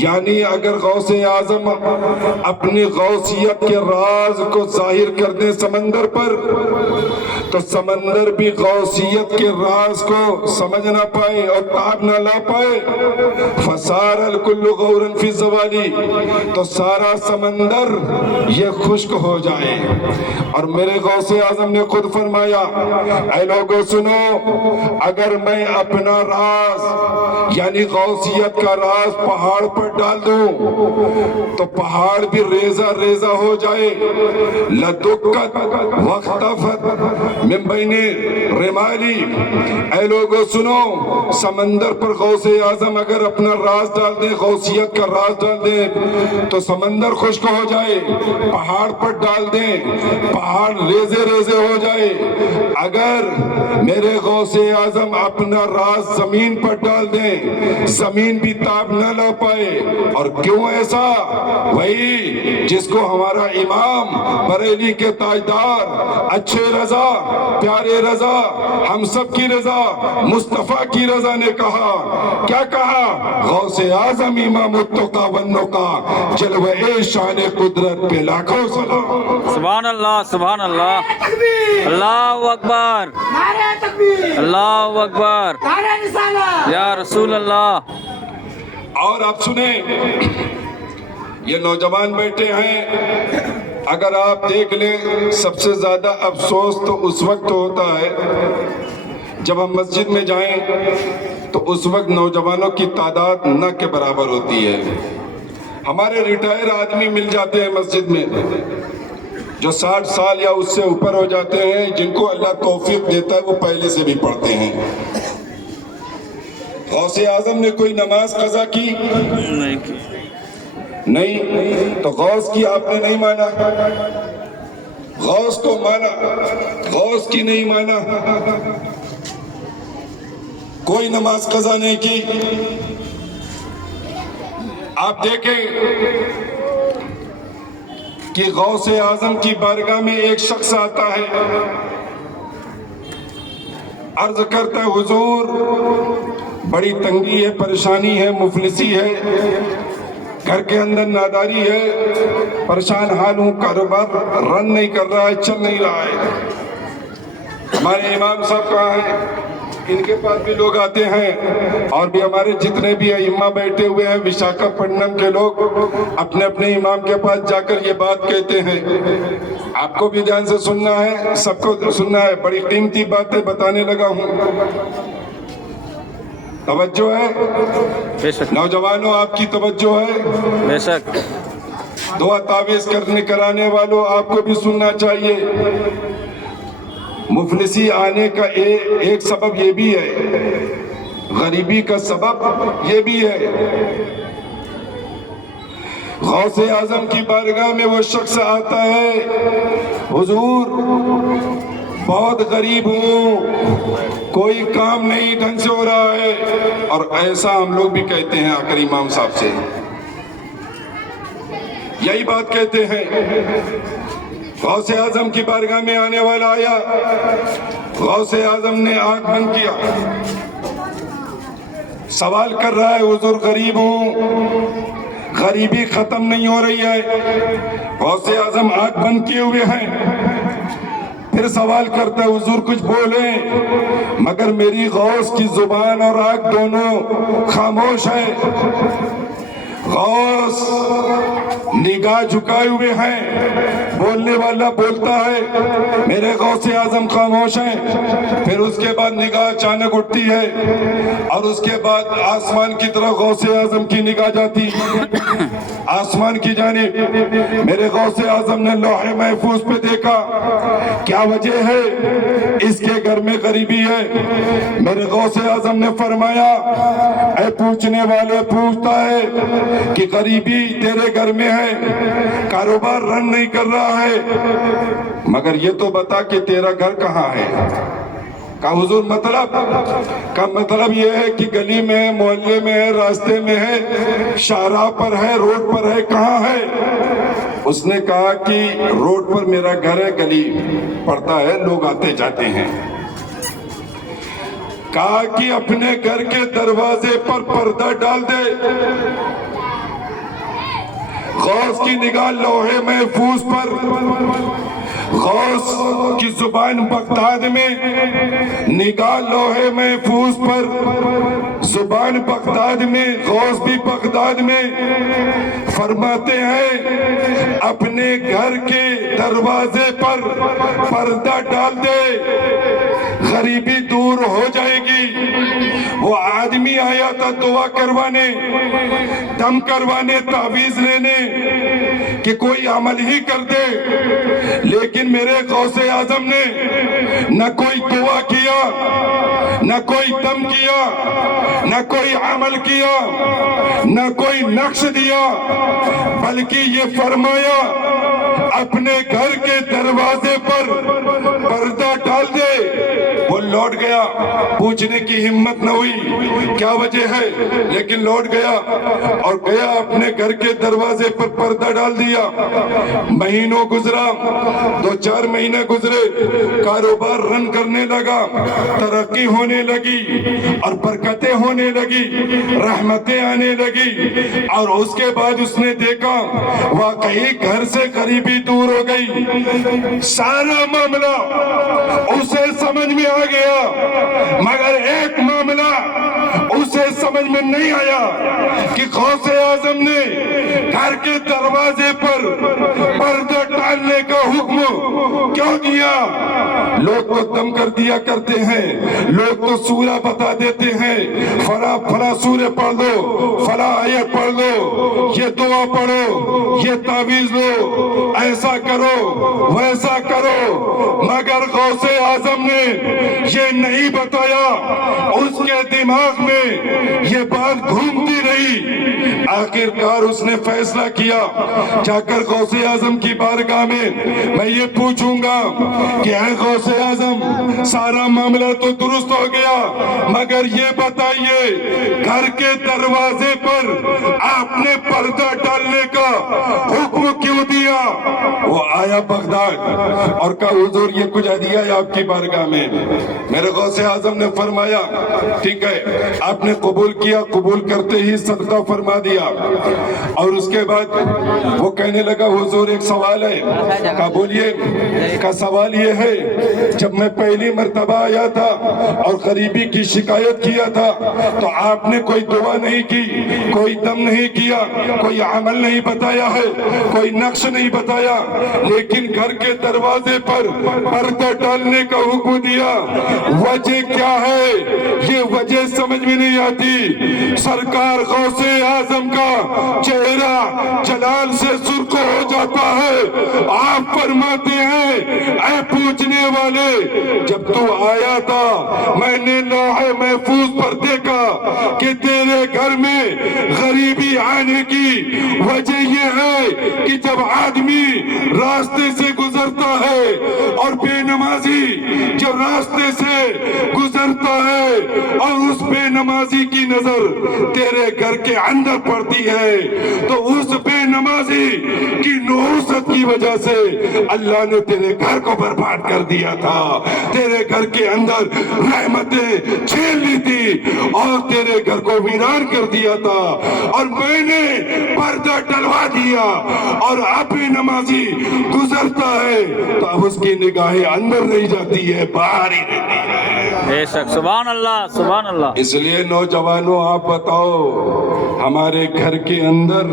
یعنی اگر غوث اعظم اپنی غوثیت کے راز کو ظاہر کر دیں سمندر پر تو سمندر بھی غوثیت کے راز کو سمجھ نہ پائے اور تاب نہ لا پائے۔ فسار الکل غورا فی الزوالی، تو سارا سمندر یہ خشک ہو جائے۔ اور میرے غوث اعظم نے خود فرمایا اے لوگو سنو، اگر میں اپنا راز یعنی غوثیت کا راز پہاڑ پر ڈال دوں تو پہاڑ بھی ریزہ ریزہ ہو جائے، لدکت واختفت من بین رمالی۔ اے لوگو سنو، سمندر پر غوث اعظم اگر اپنا راز ڈال دیں، غوثیت کا راز ڈال دیں تو سمندر خشک ہو جائے، پہاڑ پر ڈال دیں پہاڑ ریزے ریزے ہو جائے۔ اگر میرے غوث اعظم اپنا راز زمین پر ڈال دیں زمین بھی تاب نہ لا پائے۔ اور کیوں ایسا؟ وہی جس کو ہمارا امام بریلی کے تاجدار اچھے رضا پیارے رضا ہم سب کی رضا مصطفیٰ کی رضا نے کہا، کیا کہا؟ غوث اعظم امام التقیٰ والنقیٰ، جلوہ شان قدرت پہ لاکھوں سلام۔ سبحان اللہ، سبحان اللہ، اللہ اکبر، نعرہ تکبیر، اللہ اکبر، نعرہ رسالت۔ یا رسول اللہ۔ اور آپ سنیں، یہ نوجوان بیٹھے ہیں، اگر آپ دیکھ لیں سب سے زیادہ افسوس تو اس وقت ہوتا ہے جب ہم مسجد میں جائیں تو اس وقت نوجوانوں کی تعداد نہ کے برابر ہوتی ہے۔ ہمارے ریٹائر آدمی مل جاتے ہیں مسجد میں جو 60 سال یا اس سے اوپر ہو جاتے ہیں، جن کو اللہ توفیق دیتا ہے وہ پہلے سے بھی پڑھتے ہیں۔ غوث اعظم نے کوئی نماز قضا کی؟ نہیں، تو غوث کی آپ نے نہیں مانا، غوث کو مانا، غوث کی نہیں مانا۔ کوئی نماز قضا نہیں کی۔ آپ دیکھیں کہ غوث اعظم کی بارگاہ میں ایک شخص آتا ہے، عرض کرتا ہے حضور بڑی تنگی ہے، پریشانی ہے، مفلسی ہے، گھر کے اندر ناداری ہے، پریشان حال ہوں، کاروبار رن نہیں کر رہا ہے، چل نہیں رہا ہے۔ ہمارے امام صاحب کہاں ہیں؟ ان کے پاس بھی لوگ آتے ہیں، اور بھی ہمارے جتنے بھی ائمہ بیٹھے ہوئے ہیں وشاکھاپٹنم کے لوگ اپنے اپنے امام کے پاس جا کر یہ بات کہتے ہیں۔ آپ کو بھی دھیان سے سننا ہے، سب کو سننا ہے، بڑی قیمتی باتیں بتانے لگا ہوں، توجہ ہے بے شک، نوجوانوں، آپ کی توجہ ہے، بے شک، دعا تعویذ کرانے والوں آپ کو بھی سننا چاہیے۔ مفلسی آنے کا ایک سبب یہ بھی ہے، غریبی کا سبب یہ بھی ہے۔ غوث اعظم کی بارگاہ میں وہ شخص آتا ہے، حضور بہت غریب ہوں، کوئی کام نہیں ڈھنگ سے ہو رہا ہے، اور ایسا ہم لوگ بھی کہتے ہیں آ کر امام صاحب سے، یہی بات کہتے ہیں۔ غوث اعظم کی بارگاہ میں آنے والا آیا، غوث اعظم نے آنکھ بند کیا، سوال کر رہا ہے حضور غریب ہوں، غریبی ختم نہیں ہو رہی ہے۔ غوث اعظم آنکھ بند کیے ہوئے ہیں، پھر سوال کرتا ہے حضور کچھ بولیں، مگر میری غوث کی زبان اور آنکھ دونوں خاموش ہے۔ غوث نگاہ جھکائے ہوئے ہیں، بولنے والا بولتا ہے، میرے غوث اعظم خاموش ہیں۔ پھر اس کے بعد نگاہ اچانک اٹھتی ہے، اور اس کے بعد آسمان کی طرف غوث اعظم کی نگاہ جاتی، آسمان کی جانب۔ میرے غوث اعظم نے لوح محفوظ پہ دیکھا، کیا وجہ ہے؟ اس کے گھر میں غریبی ہے۔ میرے غوث اعظم نے فرمایا، اے پوچھنے والے پوچھتا ہے کہ غریبی تیرے گھر میں ہے، کاروبار رن نہیں کر رہا ہے، مگر یہ تو بتا کہ تیرا گھر کہاں ہے؟ کا حضور مطلب یہ ہے کہ گلی میں ہے، محلے میں ہے، راستے میں ہے، شاہراہ پر ہے، روڈ پر ہے، کہاں ہے؟ اس نے کہا کہ روڈ پر میرا گھر ہے، گلی پڑتا ہے، لوگ آتے جاتے ہیں۔ کہا کہ اپنے گھر کے دروازے پر پردہ ڈال دے، غوث کی نگاہ لوح محفوظ پر، غوث کی زبان بغداد میں، نگاہ لوح محفوظ پر، زبان بغداد میں، غوث بھی بغداد میں۔ فرماتے ہیں اپنے گھر کے دروازے پر پردہ ڈال دے، غریبی دور ہو جائے گی۔ وہ آدمی آیا تھا دعا کروانے، دم کروانے، تعویذ لینے کہ کوئی عمل ہی کر دے، لیکن میرے غوث اعظم نے نہ کوئی دعا کیا، نہ کوئی دم کیا، نہ کوئی عمل کیا، نہ کوئی نقش دیا، بلکہ یہ فرمایا اپنے گھر کے دروازے پر پردہ ڈال دے۔ وہ لوٹ گیا، پوچھنے کی ہمت نہ ہوئی کیا وجہ ہے، لیکن لوٹ گیا اور گیا اپنے گھر کے دروازے پر پردہ ڈال دیا۔ مہینوں گزرا، 2-4 مہینے گزرے، کاروبار رن کرنے لگا، ترقی ہونے لگی اور برکتیں ہونے لگی، رحمتیں آنے لگی، اور اس کے بعد اس نے دیکھا واقعی گھر سے غریبی دور ہو گئی۔ سارا معاملہ اسے سمجھ میں آ گیا، مگر ایک معاملہ اسے سمجھ میں نہیں آیا کہ غوث اعظم نے گھر کے دروازے پر پردہ ڈالنے کا حکم کیوں دیا؟ لوگ تو دم کر دیا کرتے ہیں، لوگ تو سورہ بتا دیتے ہیں، فلاں سورہ پڑھ لو، فلاں آیت پڑھ لو، یہ دعا پڑھو، یہ تعویذ لو، ایسا کرو ویسا کرو، مگر غوث اعظم نے یہ نہیں بتایا۔ اس کے دماغ میں یہ بات گھومتی رہی، آخر کار اس نے فیصلہ کیا، جا کر غوث اعظم کی بارگاہ میں یہ پوچھوں گا کہ اے غوث اعظم، سارا معاملہ تو درست ہو گیا، مگر یہ بتائیے گھر کے دروازے پر آپ نے پردہ ڈالنے کا حکم کیوں دیا؟ وہ آیا بغداد اور کہا حضور یہ کچھ ہدیہ ہے آپ کی بارگاہ میں۔ میرے غوث اعظم نے فرمایا ٹھیک ہے، آپ نے قبول کیا، قبول کرتے ہی صدقہ فرما دیا، اور اس کے بعد وہ کہنے لگا حضور ایک سوال ہے۔ کہا بولیے۔ کا سوال یہ ہے جب میں پہلی مرتبہ آیا تھا اور غریبی کی شکایت کیا تھا تو آپ نے کوئی دعا نہیں کی، کوئی دم نہیں کیا، کوئی عمل نہیں بتایا ہے، کوئی نقش نہیں بتایا، لیکن گھر کے دروازے پر پردہ ڈالنے کا حکم دیا، وجہ کیا ہے؟ یہ وجہ سمجھ میں نہیں آتی۔ سرکار غوث اعظم کا چہرہ جلال سے سرخ ہو جاتا ہے، آپ فرماتے ہیں اے پوچھنے والے، جب تو آیا تھا میں نے لوح محفوظ پر دیکھا کہ تیرے گھر میں غریبی آنے کی وجہ یہ ہے کہ جب آدمی راستے سے گزرتا ہے اور بے نمازی جب راستے سے گزرتا ہے اور اس بے نمازی کی نظر تیرے گھر کے اندر پڑتی ہے تو اس بے نمازی کی نحوست کی وجہ سے اللہ نے تیرے گھر کو برباد کر دیا تھا، تیرے گھر کے اندر رحمتیں چھیل لی تھی اور تیرے گھر کو ویران کر دیا تھا، اور میں نے پردہ ڈلوا دیا، اور اب بے نمازی گزرتا ہے تو اب اس کی نگاہیں اندر نہیں جاتی ہے، باہر ہی رہتی ہے۔ بے شک، سبحان اللہ، سبحان اللہ۔ اس لیے نوجوانوں آپ بتاؤ ہمارے گھر کے اندر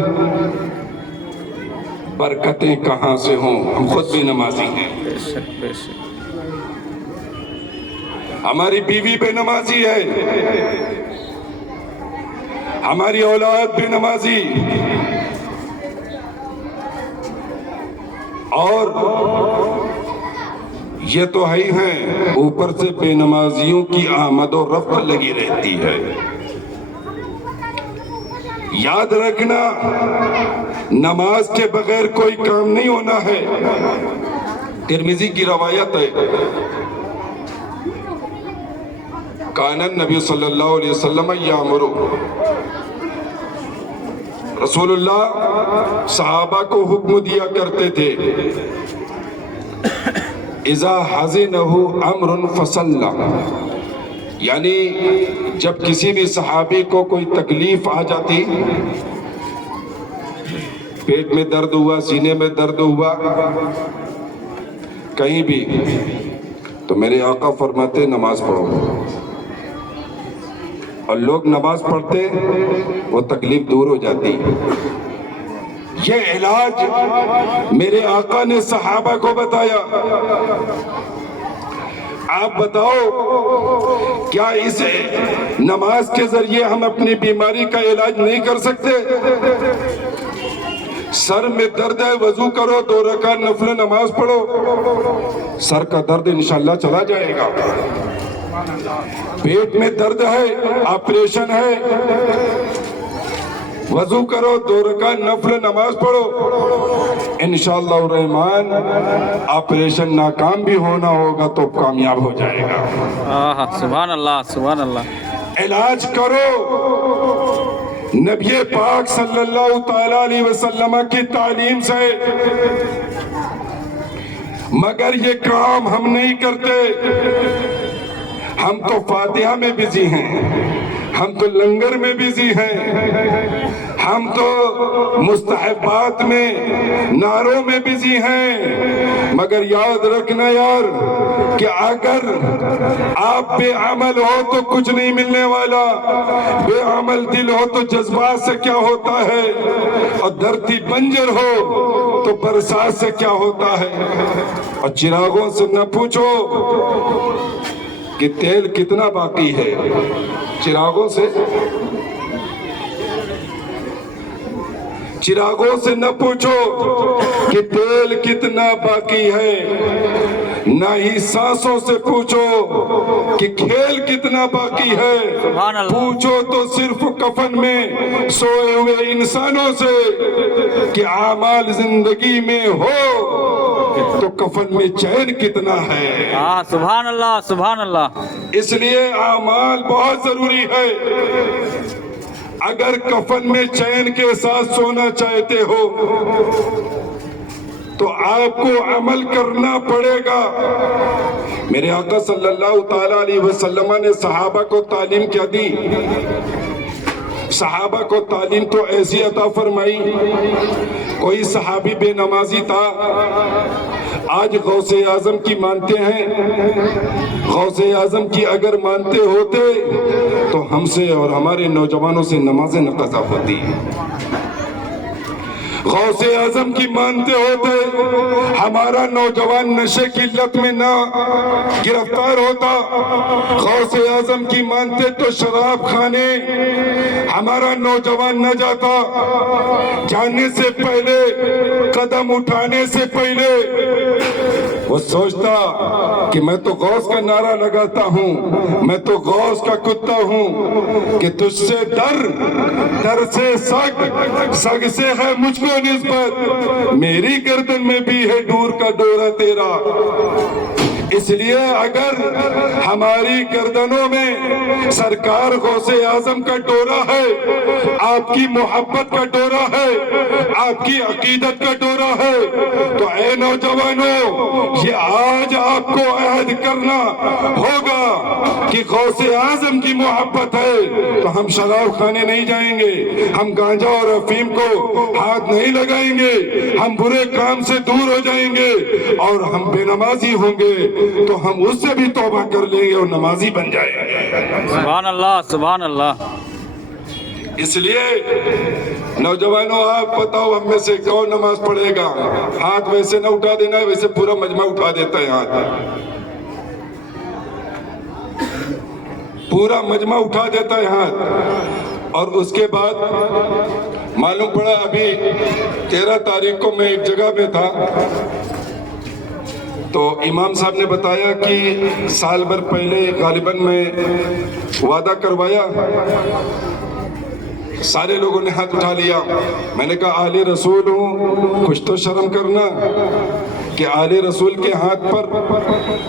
برکتیں کہاں سے ہوں؟ ہم خود بھی نمازی ہیں، بے شک، بے شک۔ ہماری بیوی بے نمازی ہے، ہماری اولاد بے نمازی، اور یہ تو ہی ہیں، اوپر سے بے نمازیوں کی آمد و رفت لگی رہتی ہے۔ یاد رکھنا نماز کے بغیر کوئی کام نہیں ہونا ہے۔ ترمذی کی روایت ہے کان النبی صلی اللہ علیہ وسلم یامر، رسول اللہ صحابہ کو حکم دیا کرتے تھے اذا حزنہ امر فصلى، یعنی جب کسی بھی صحابی کو کوئی تکلیف آ جاتی، پیٹ میں درد ہوا، سینے میں درد ہوا، کہیں بھی، تو میرے آقا فرماتے نماز پڑھو، اور لوگ نماز پڑھتے وہ تکلیف دور ہو جاتی۔ یہ علاج میرے آقا نے صحابہ کو بتایا۔ آپ بتاؤ کیا اس نماز کے ذریعے ہم اپنی بیماری کا علاج نہیں کر سکتے؟ سر میں درد ہے، وضو کرو، 2 رکعت نفل نماز پڑھو، سر کا درد انشاءاللہ چلا جائے گا۔ پیٹ میں درد ہے، آپریشن ہے، وضو کرو، 2 رکعت نفل نماز پڑھو، انشاءاللہ الرحمن آپریشن ناکام بھی ہونا ہوگا تو کامیاب ہو جائے گا۔ سبحان اللہ، سبحان اللہ۔ علاج کرو نبی پاک صلی اللہ تعالیٰ علیہ وسلم کی تعلیم سے، مگر یہ کام ہم نہیں کرتے۔ ہم تو فاتحہ میں بزی ہیں، ہم تو لنگر میں بزی ہیں، ہم تو مستحبات میں، نعروں میں بزی ہیں، مگر یاد رکھنا یار کہ اگر آپ بے عمل ہو تو کچھ نہیں ملنے والا، بے عمل دل ہو تو جذبات سے کیا ہوتا ہے، اور دھرتی بنجر ہو تو برسات سے کیا ہوتا ہے۔ اور چراغوں سے نہ پوچھو کہ تیل کتنا باقی ہے، چراغوں سے نہ پوچھو کہ تیل کتنا باقی ہے، نہ ہی سانسوں سے پوچھو کہ کھیل کتنا باقی ہے۔ پوچھو تو صرف کفن میں سوئے ہوئے انسانوں سے کہ اعمال زندگی میں ہو تو کفن میں چین کتنا ہے۔ سبحان اللہ، سبحان اللہ۔ اس لیے اعمال بہت ضروری ہے۔ اگر کفن میں چین کے ساتھ سونا چاہتے ہو تو آپ کو عمل کرنا پڑے گا۔ میرے آقا صلی اللہ تعالیٰ علیہ وسلم نے صحابہ کو تعلیم کیا دی؟ صحابہ کو تعلیم تو ایسی عطا فرمائی، کوئی صحابی بے نمازی تھا، آج غوث اعظم کی مانتے ہیں، غوث اعظم کی اگر مانتے ہوتے تو ہم سے اور ہمارے نوجوانوں سے نمازیں نہ قضا ہوتی۔ غوث اعظم کی مانتے ہوتے ہمارا نوجوان نشے کی لت میں نہ گرفتار ہوتا، غوث اعظم کی مانتے تو شراب خانے ہمارا نوجوان نہ جاتا، جانے سے پہلے، قدم اٹھانے سے پہلے وہ سوچتا کہ میں تو غوث کا نعرہ لگاتا ہوں، میں تو غوث کا کتا ہوں، کہ تجھ سے در سے سگ، سگ سے ہے مجھ کو نسبت، میری گردن میں بھی ہے ڈور کا ڈورا تیرا۔ اس لیے اگر ہماری گردنوں میں سرکار غوث اعظم کا ڈورا ہے، آپ کی محبت کا ڈورا ہے، آپ کی عقیدت کا ڈورا ہے، تو اے نوجوانوں، یہ آج آپ کو عہد کرنا ہوگا کہ غوث اعظم کی محبت ہے تو ہم شراب خانے نہیں جائیں گے، ہم گانجا اور افیم کو ہاتھ نہیں لگائیں گے، ہم برے کام سے دور ہو جائیں گے، اور ہم بے نمازی ہوں گے تو ہم اس سے بھی توبہ کر لیں گے اور نمازی بن جائیں گے۔ سبحان اللہ، سبحان اللہ۔ اس لیے نوجوانوں، آپ بتاؤ ہم میں سے کون نماز پڑھے گا؟ ہاتھ ویسے نہ اٹھا دینا ہے، ویسے پورا مجمع اٹھا دیتا ہے ہاتھ، پورا مجمع اٹھا دیتا ہے ہاتھ۔ اور اس کے بعد معلوم پڑا، ابھی 13 تاریخ کو میں ایک جگہ میں تھا تو امام صاحب نے بتایا کہ سال بھر پہلے غالباً میں وعدہ کروایا، سارے لوگوں نے ہاتھ اٹھا لیا، میں نے کہا اہل رسول ہوں، کچھ تو شرم کرنا، کہ آل رسول کے ہاتھ پر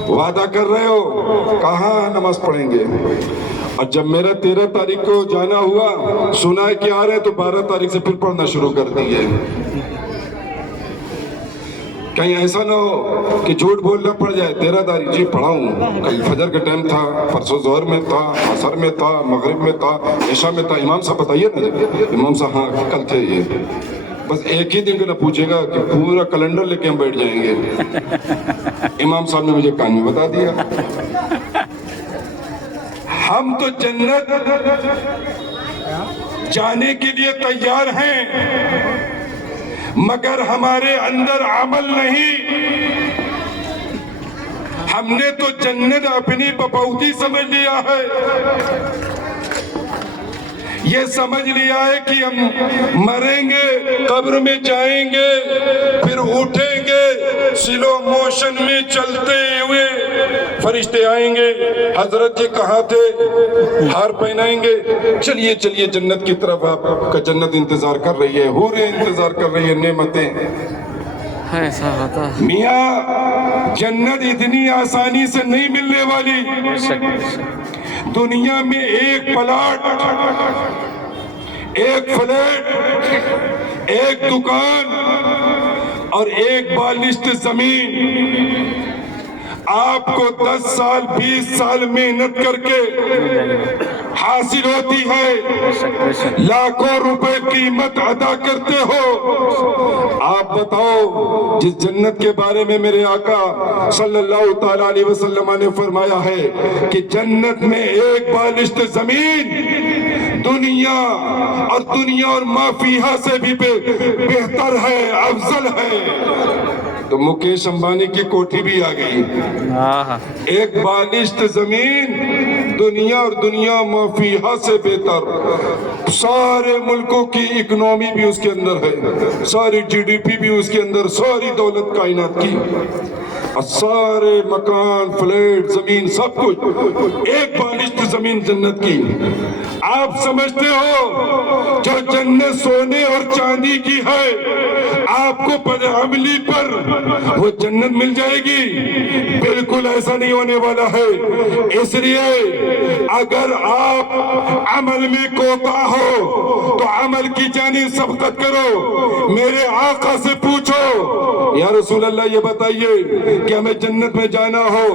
وعدہ کر رہے ہو، کہاں نماز پڑھیں گے؟ اور جب میرا 13 تاریخ کو جانا ہوا، سنا ہے کہ آ رہے تو 12 تاریخ سے پھر پڑھنا شروع کر دیے۔ کہیں ایسا نہ ہو کہ جھوٹ بولنا پڑ جائے، 13 تاریخ جی پڑھاؤں، کل فجر کا ٹائم تھا، پرسوں ظہر میں تھا، عصر میں تھا، مغرب میں تھا، عشاء میں تھا۔ امام صاحب بتائیے نا، امام صاحب ہاں کل تھے یہ۔ بس ایک ہی دن کا نہ پوچھے گا کہ پورا کیلنڈر لے کے ہم بیٹھ جائیں گے۔ امام صاحب نے مجھے کان میں بتا دیا۔ ہم تو جنت جانے کے لیے تیار ہیں، مگر ہمارے اندر عمل نہیں۔ ہم نے تو جنت اپنی بپوتی سمجھ لیا ہے، یہ سمجھ لیا ہے کہ ہم مریں گے، قبر میں جائیں گے، پھر اٹھیں گے، سلو موشن میں چلتے ہوئے فرشتے آئیں گے، حضرت جی کہاں تھے، ہار پہنائیں گے، چلیے چلیے جنت کی طرف، آپ کا جنت انتظار کر رہی ہے، حوریں انتظار کر رہی ہے، نعمتیں۔ ایسا ہوتا ہے۔ میاں جنت اتنی آسانی سے نہیں ملنے والی۔ دنیا میں ایک پلاٹ، ایک فلیٹ، ایک دکان اور ایک بالشت زمین آپ کو 10 سال 20 سال محنت کر کے حاصل ہوتی ہے، لاکھوں روپے قیمت ادا کرتے ہو۔ آپ بتاؤ، جس جنت کے بارے میں میرے آقا صلی اللہ تعالیٰ علیہ وسلم نے فرمایا ہے کہ جنت میں ایک بالشت زمین دنیا اور ما فیہا سے بھی بہتر ہے، افضل ہے۔ تو مکیش امبانی کی کوٹھی بھی آ گئی۔ ایک بالشت زمین دنیا ما فیہا سے بہتر، سارے ملکوں کی اکنومی بھی اس کے اندر ہے، ساری جی ڈی پی بھی اس کے اندر، ساری دولت کائنات کی، اور سارے مکان، فلیٹ، زمین، سب کچھ ایک بالشت زمین جنت کی۔ آپ سمجھتے ہو جو جنت سونے اور چاندی کی ہے، آپ کو بدعملی پر وہ جنت مل جائے گی؟ بالکل ایسا نہیں ہونے والا ہے۔ اس لیے اگر آپ عمل میں کوتا ہو تو عمل کی جانب سبقت کرو، میرے آقا سے پوچھو، یا رسول اللہ یہ بتائیے کہ ہمیں جنت میں جانا ہو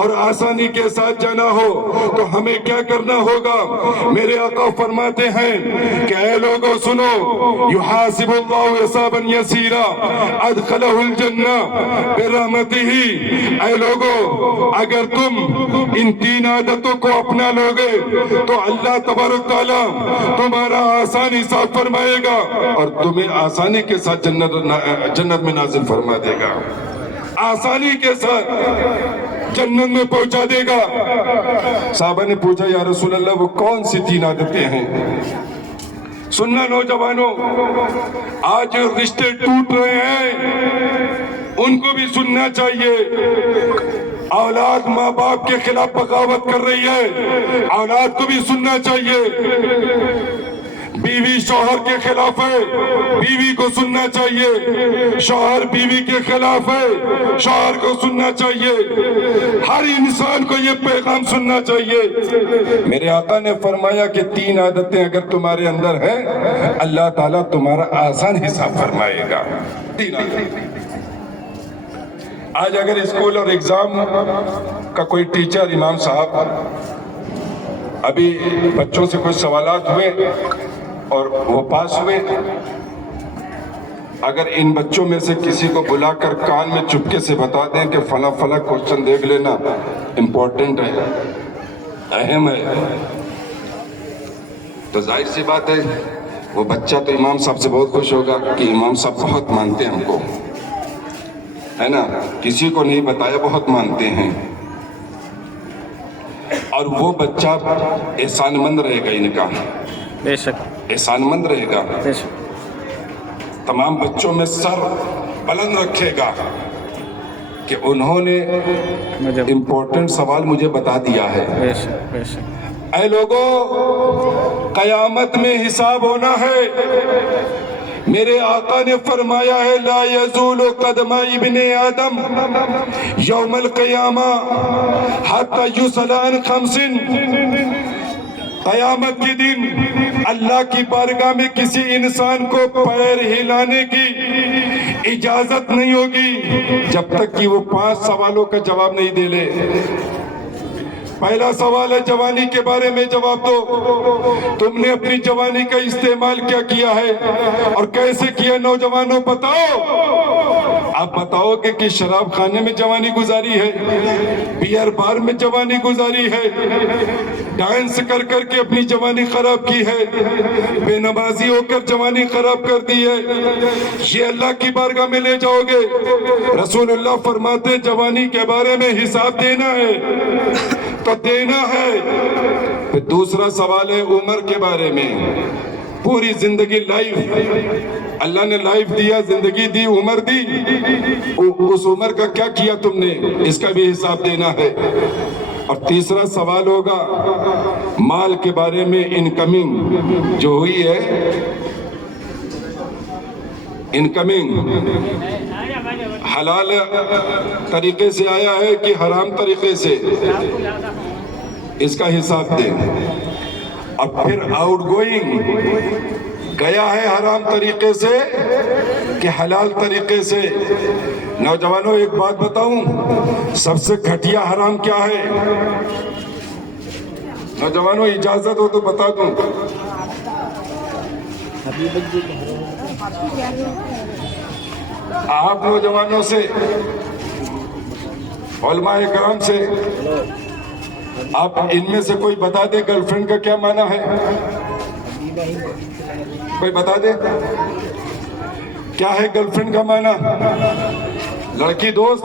اور آسانی کے ساتھ جانا ہو تو ہمیں کیا کرنا ہوگا؟ میرے آقا فرماتے ہیں کہ اے لوگوں سنو، یحاسب اللہ حسابا یسیرا ادخلہ الجنہ برحمتہ۔ اے لوگوں، اگر تم ان 3 عادتوں کو اپنا لوگے تو اللہ تبارک تعالیٰ تمہارا آسان حساب فرمائے گا اور تمہیں آسانی کے ساتھ جنت میں نازل فرما دے گا، آسانی کے ساتھ جنت میں پہنچا دے گا۔ صحابہ نے پوچھا یا رسول اللہ وہ کون سی 3 عادتیں ہیں؟ سننا نوجوانوں، آج رشتے ٹوٹ رہے ہیں، ان کو بھی سننا چاہیے۔ اولاد ماں باپ کے خلاف بغاوت کر رہی ہے، اولاد کو بھی سننا چاہیے۔ بیوی شوہر کے خلاف ہے، بیوی کو سننا چاہیے۔ شوہر بیوی کے خلاف ہے، شوہر کو سننا چاہیے۔ ہر انسان کو یہ پیغام سننا چاہیے۔ میرے آقا نے فرمایا کہ 3 عادتیں اگر تمہارے اندر ہیں، اللہ تعالیٰ تمہارا آسان حساب فرمائے گا۔ 3 عادتیں۔ آج اگر اسکول اور ایگزام کا کوئی ٹیچر، امام صاحب، ابھی بچوں سے کچھ سوالات ہوئے اور وہ پاس ہوئے، اگر ان بچوں میں سے کسی کو بلا کر کان میں چپکے سے بتا دیں کہ فلاں فلاں کوشچن دیکھ لینا، امپورٹنٹ ہے، اہم ہے، تو ظاہر سی بات ہے وہ بچہ تو امام صاحب سے بہت خوش ہوگا کہ امام صاحب بہت مانتے ہیں ہم کو، ہے نا، کسی کو نہیں بتایا بہت مانتے ہیں، اور وہ بچہ احسان مند رہے گا، ان کا بے شک احسان مند رہے گا، بے شک تمام بچوں میں سر بلند رکھے گا کہ انہوں نے امپورٹنٹ سوال مجھے بتا دیا ہے۔ بے شک بے شک اے لوگوں، قیامت میں حساب ہونا ہے، میرے آقا نے فرمایا ہے لا یزول قدم ابن آدم یوم القیامہ حتی یسأل عن خمس، قیامت کے دن اللہ کی بارگاہ میں کسی انسان کو پیر ہلانے کی اجازت نہیں ہوگی جب تک کہ وہ 5 سوالوں کا جواب نہیں دے لے۔ پہلا سوال ہے جوانی کے بارے میں جواب دو، تم نے اپنی جوانی کا استعمال کیا کیا ہے اور کیسے کیا؟ نوجوانوں بتاؤ، آپ بتاؤ کہ شراب خانے میں جوانی گزاری ہے، بیئر بار میں جوانی گزاری ہے، ڈانس کر کر کے اپنی جوانی خراب کی ہے، بے نمازی ہو کر جوانی خراب کر دی ہے، یہ اللہ کی بارگاہ میں لے جاؤ گے؟ رسول اللہ فرماتے ہیں جوانی کے بارے میں حساب دینا ہے تو دینا ہے۔ پھر دوسرا سوال ہے عمر کے بارے میں، پوری زندگی لائف اللہ نے لائف دیا، زندگی دی، عمر دی، اس عمر کا کیا کیا تم نے، اس کا بھی حساب دینا ہے۔ اور تیسرا سوال ہوگا مال کے بارے میں، انکمنگ جو ہوئی ہے، انکمنگ حلال طریقے سے آیا ہے کہ حرام طریقے سے، اس کا حساب دیں۔ اب پھر آؤٹ گوئنگ گیا ہے حرام طریقے سے کہ حلال طریقے سے؟ نوجوانوں ایک بات بتاؤں، سب سے گھٹیا حرام کیا ہے؟ نوجوانوں اجازت ہو تو بتا دوں۔ آپ نوجوانوں سے، علماء کرام سے، آپ ان میں سے کوئی بتا دے گرل فرینڈ کا کیا معنی ہے؟ کوئی بتا دے کیا ہے گرل فرینڈ کا معنی؟ لڑکی دوست؟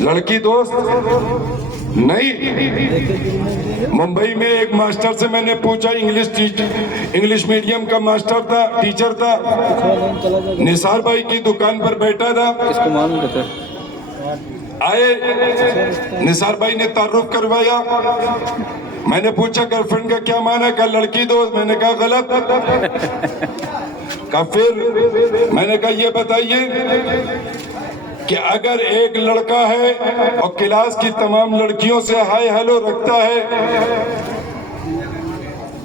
لڑکی دوست نہیں۔ ممبئی میں ایک ماسٹر سے میں نے پوچھا، انگلش میڈیم کا ماسٹر تھا، ٹیچر تھا، نثار بھائی کی دکان پر بیٹھا تھا، آئے نثار بھائی نے تعارف کروایا، میں نے پوچھا گرل فرینڈ کا کیا معنی؟ کہا لڑکی دوست۔ میں نے کہا غلط۔ کہا پھر؟ میں نے کہا یہ بتائیے کہ اگر ایک لڑکا ہے اور کلاس کی تمام لڑکیوں سے ہائی ہیلو رکھتا ہے،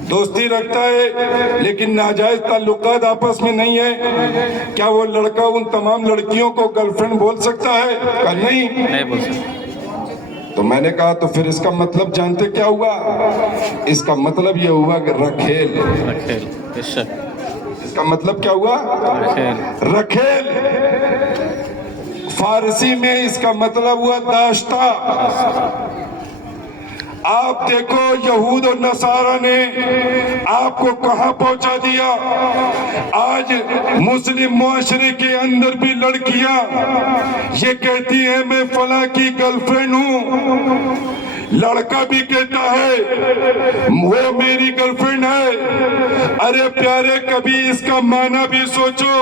دوستی رکھتا ہے، لیکن ناجائز تعلقات آپس میں نہیں ہے، کیا وہ لڑکا ان تمام لڑکیوں کو گرل فرینڈ بول سکتا ہے؟ کہا نہیں بول سکتا۔ تو میں نے کہا تو پھر اس کا مطلب جانتے کیا ہوا؟ اس کا مطلب یہ ہوا کہ رکھیل۔ اس کا مطلب کیا ہوا؟ رکھیل۔ فارسی میں اس کا مطلب ہوا داشتہ۔ آپ دیکھو یہود و نصارہ نے آپ کو کہاں پہنچا دیا۔ آج مسلم معاشرے کے اندر بھی لڑکیاں یہ کہتی ہیں میں فلاں کی گرل فرینڈ ہوں، لڑکا بھی کہتا ہے وہ میری گرل فرینڈ ہے۔ ارے پیارے کبھی اس کا معنی بھی سوچو،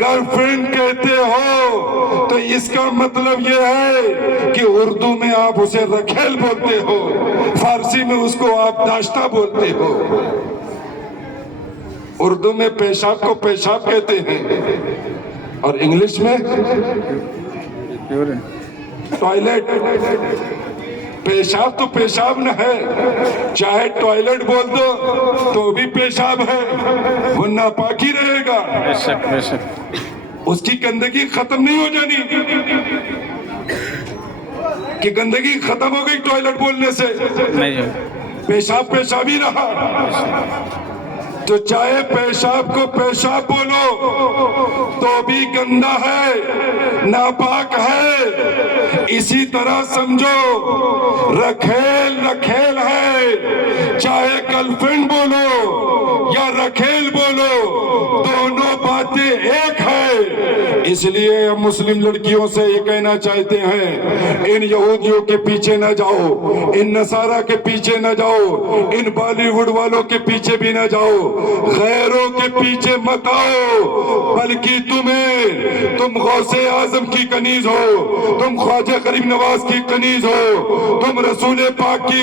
گرل فرینڈ کہتے ہو تو اس کا مطلب یہ ہے کہ اردو میں آپ اسے رکھیل بولتے ہو، فارسی میں اس کو آپ داشتہ بولتے ہو، اردو میں پیشاب کو پیشاب کہتے ہیں اور انگلش میں ٹوائلٹ۔ پیشاب تو پیشاب نہ ہے، چاہے ٹوائلٹ بول دو تو بھی پیشاب ہے، وہ ناپاکی رہے گا، اس کی گندگی ختم نہیں ہو جانی کہ گندگی ختم ہو گئی ٹوائلٹ بولنے سے، پیشاب پیشاب ہی رہا۔ تو چاہے پیشاب کو پیشاب بولو تو بھی گندا ہے، ناپاک ہے۔ اسی طرح سمجھو رکھیل رکھیل ہے، چاہے گرل فرینڈ بولو یا رکھیل بولو، دونوں باتیں ایک ہے۔ اس لیے ہم مسلم لڑکیوں سے یہ کہنا چاہتے ہیں ان یہودیوں کے پیچھے نہ جاؤ، ان نصارہ کے پیچھے نہ جاؤ، ان بالی ووڈ والوں کے پیچھے بھی نہ جاؤ، غیروں کے پیچھے مت آؤ، بلکہ تم غوث اعظم کی کنیز ہو، تم خواجہ غریب نواز کی کنیز ہو، تم رسول پاک کی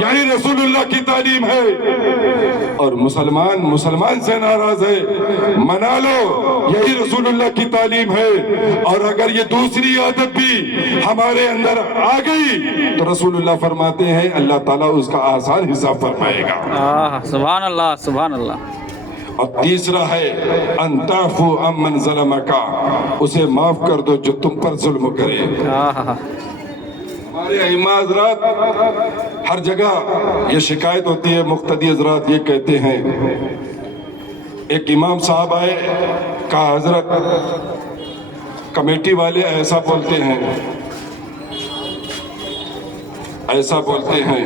یہی رسول کی تعلیم ہے. اور مسلمان سے ناراض ہے, منا لو, یہی رسول اللہ کی تعلیم ہے. اور اگر یہ دوسری عادت بھی ہمارے اندر آ گئی تو رسول اللہ فرماتے ہیں اللہ تعالیٰ اس کا آسان حساب فرمائے گا. سبحان اللہ سبحان اللہ. اور تیسرا ہے ان تعفو عمن ظلمک, اسے معاف کر دو جو تم پر ظلم کرے. ہمارے ائمہ حضرات ہر جگہ یہ شکایت ہوتی ہے, مقتدی حضرات یہ کہتے ہیں, ایک امام صاحب آئے, کہا حضرت کمیٹی والے ایسا بولتے ہیں ایسا بولتے ہیں.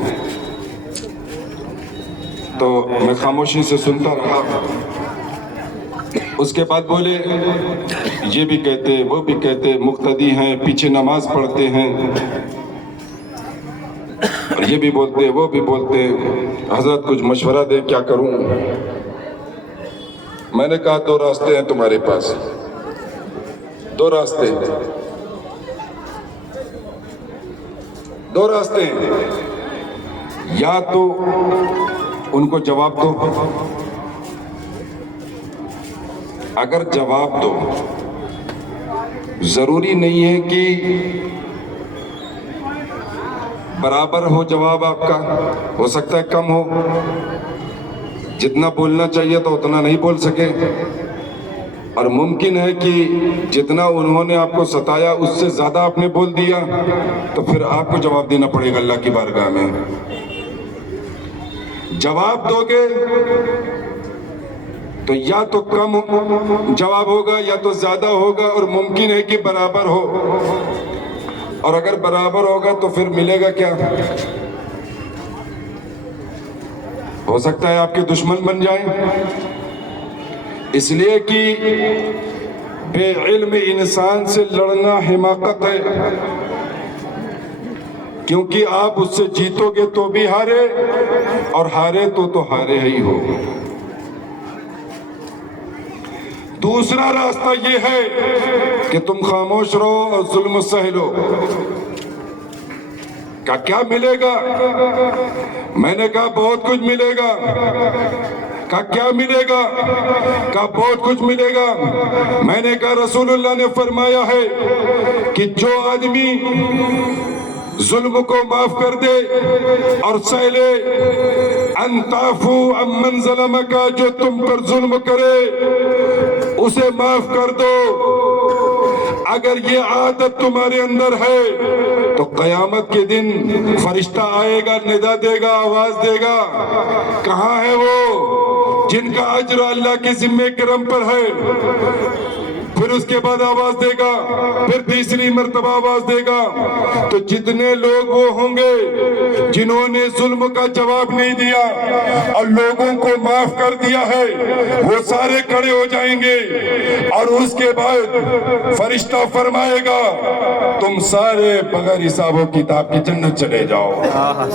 تو میں خاموشی سے سنتا رہا. اس کے بعد بولے یہ بھی کہتے وہ بھی کہتے, مقتدی ہیں, پیچھے نماز پڑھتے ہیں, یہ بھی بولتے وہ بھی بولتے, حضرت کچھ مشورہ دے کیا کروں. میں نے کہا دو راستے ہیں تمہارے پاس, دو راستے ہیں. یا تو ان کو جواب دو, اگر جواب دو, ضروری نہیں ہے کہ برابر ہو جواب آپ کا, ہو سکتا ہے کم ہو, جتنا بولنا چاہیے تو اتنا نہیں بول سکے, اور ممکن ہے کہ جتنا انہوں نے آپ کو ستایا اس سے زیادہ آپ نے بول دیا, تو پھر آپ کو جواب دینا پڑے گا اللہ کی بارگاہ میں. جواب دو گے تو یا تو کم جواب ہوگا یا تو زیادہ ہوگا, اور ممکن ہے کہ برابر ہو, اور اگر برابر ہوگا تو پھر ملے گا کیا؟ ہو سکتا ہے آپ کے دشمن بن جائیں. اس لیے کہ بے علم انسان سے لڑنا حماقت ہے, کیونکہ آپ اس سے جیتو گے تو بھی ہارے, اور ہارے تو ہارے ہی ہو. دوسرا راستہ یہ ہے کہ تم خاموش رہو اور ظلم سہ لو. کیا ملے گا؟ میں نے کہا بہت کچھ ملے گا. کیا ملے گا؟ بہت کچھ ملے گا. میں نے کہا رسول اللہ نے فرمایا ہے کہ جو آدمی ظلم کو معاف کر دے اور سہ لے, ان تعفو عمن ظلمک, جو تم پر ظلم کرے اسے معاف کر دو. اگر یہ عادت تمہارے اندر ہے تو قیامت کے دن فرشتہ آئے گا, ندا دے گا, آواز دے گا, کہاں ہے وہ جن کا اجر اللہ کے ذمہ کرم پر ہے. پھر اس کے بعد آواز دے گا, پھر تیسری مرتبہ آواز دے گا. تو جتنے لوگ وہ ہوں گے جنہوں نے ظلم کا جواب نہیں دیا اور لوگوں کو معاف کر دیا ہے, وہ سارے کھڑے ہو جائیں گے, اور اس کے بعد فرشتہ فرمائے گا تم سارے بغیر حساب و کتاب کی جنت چلے جاؤ.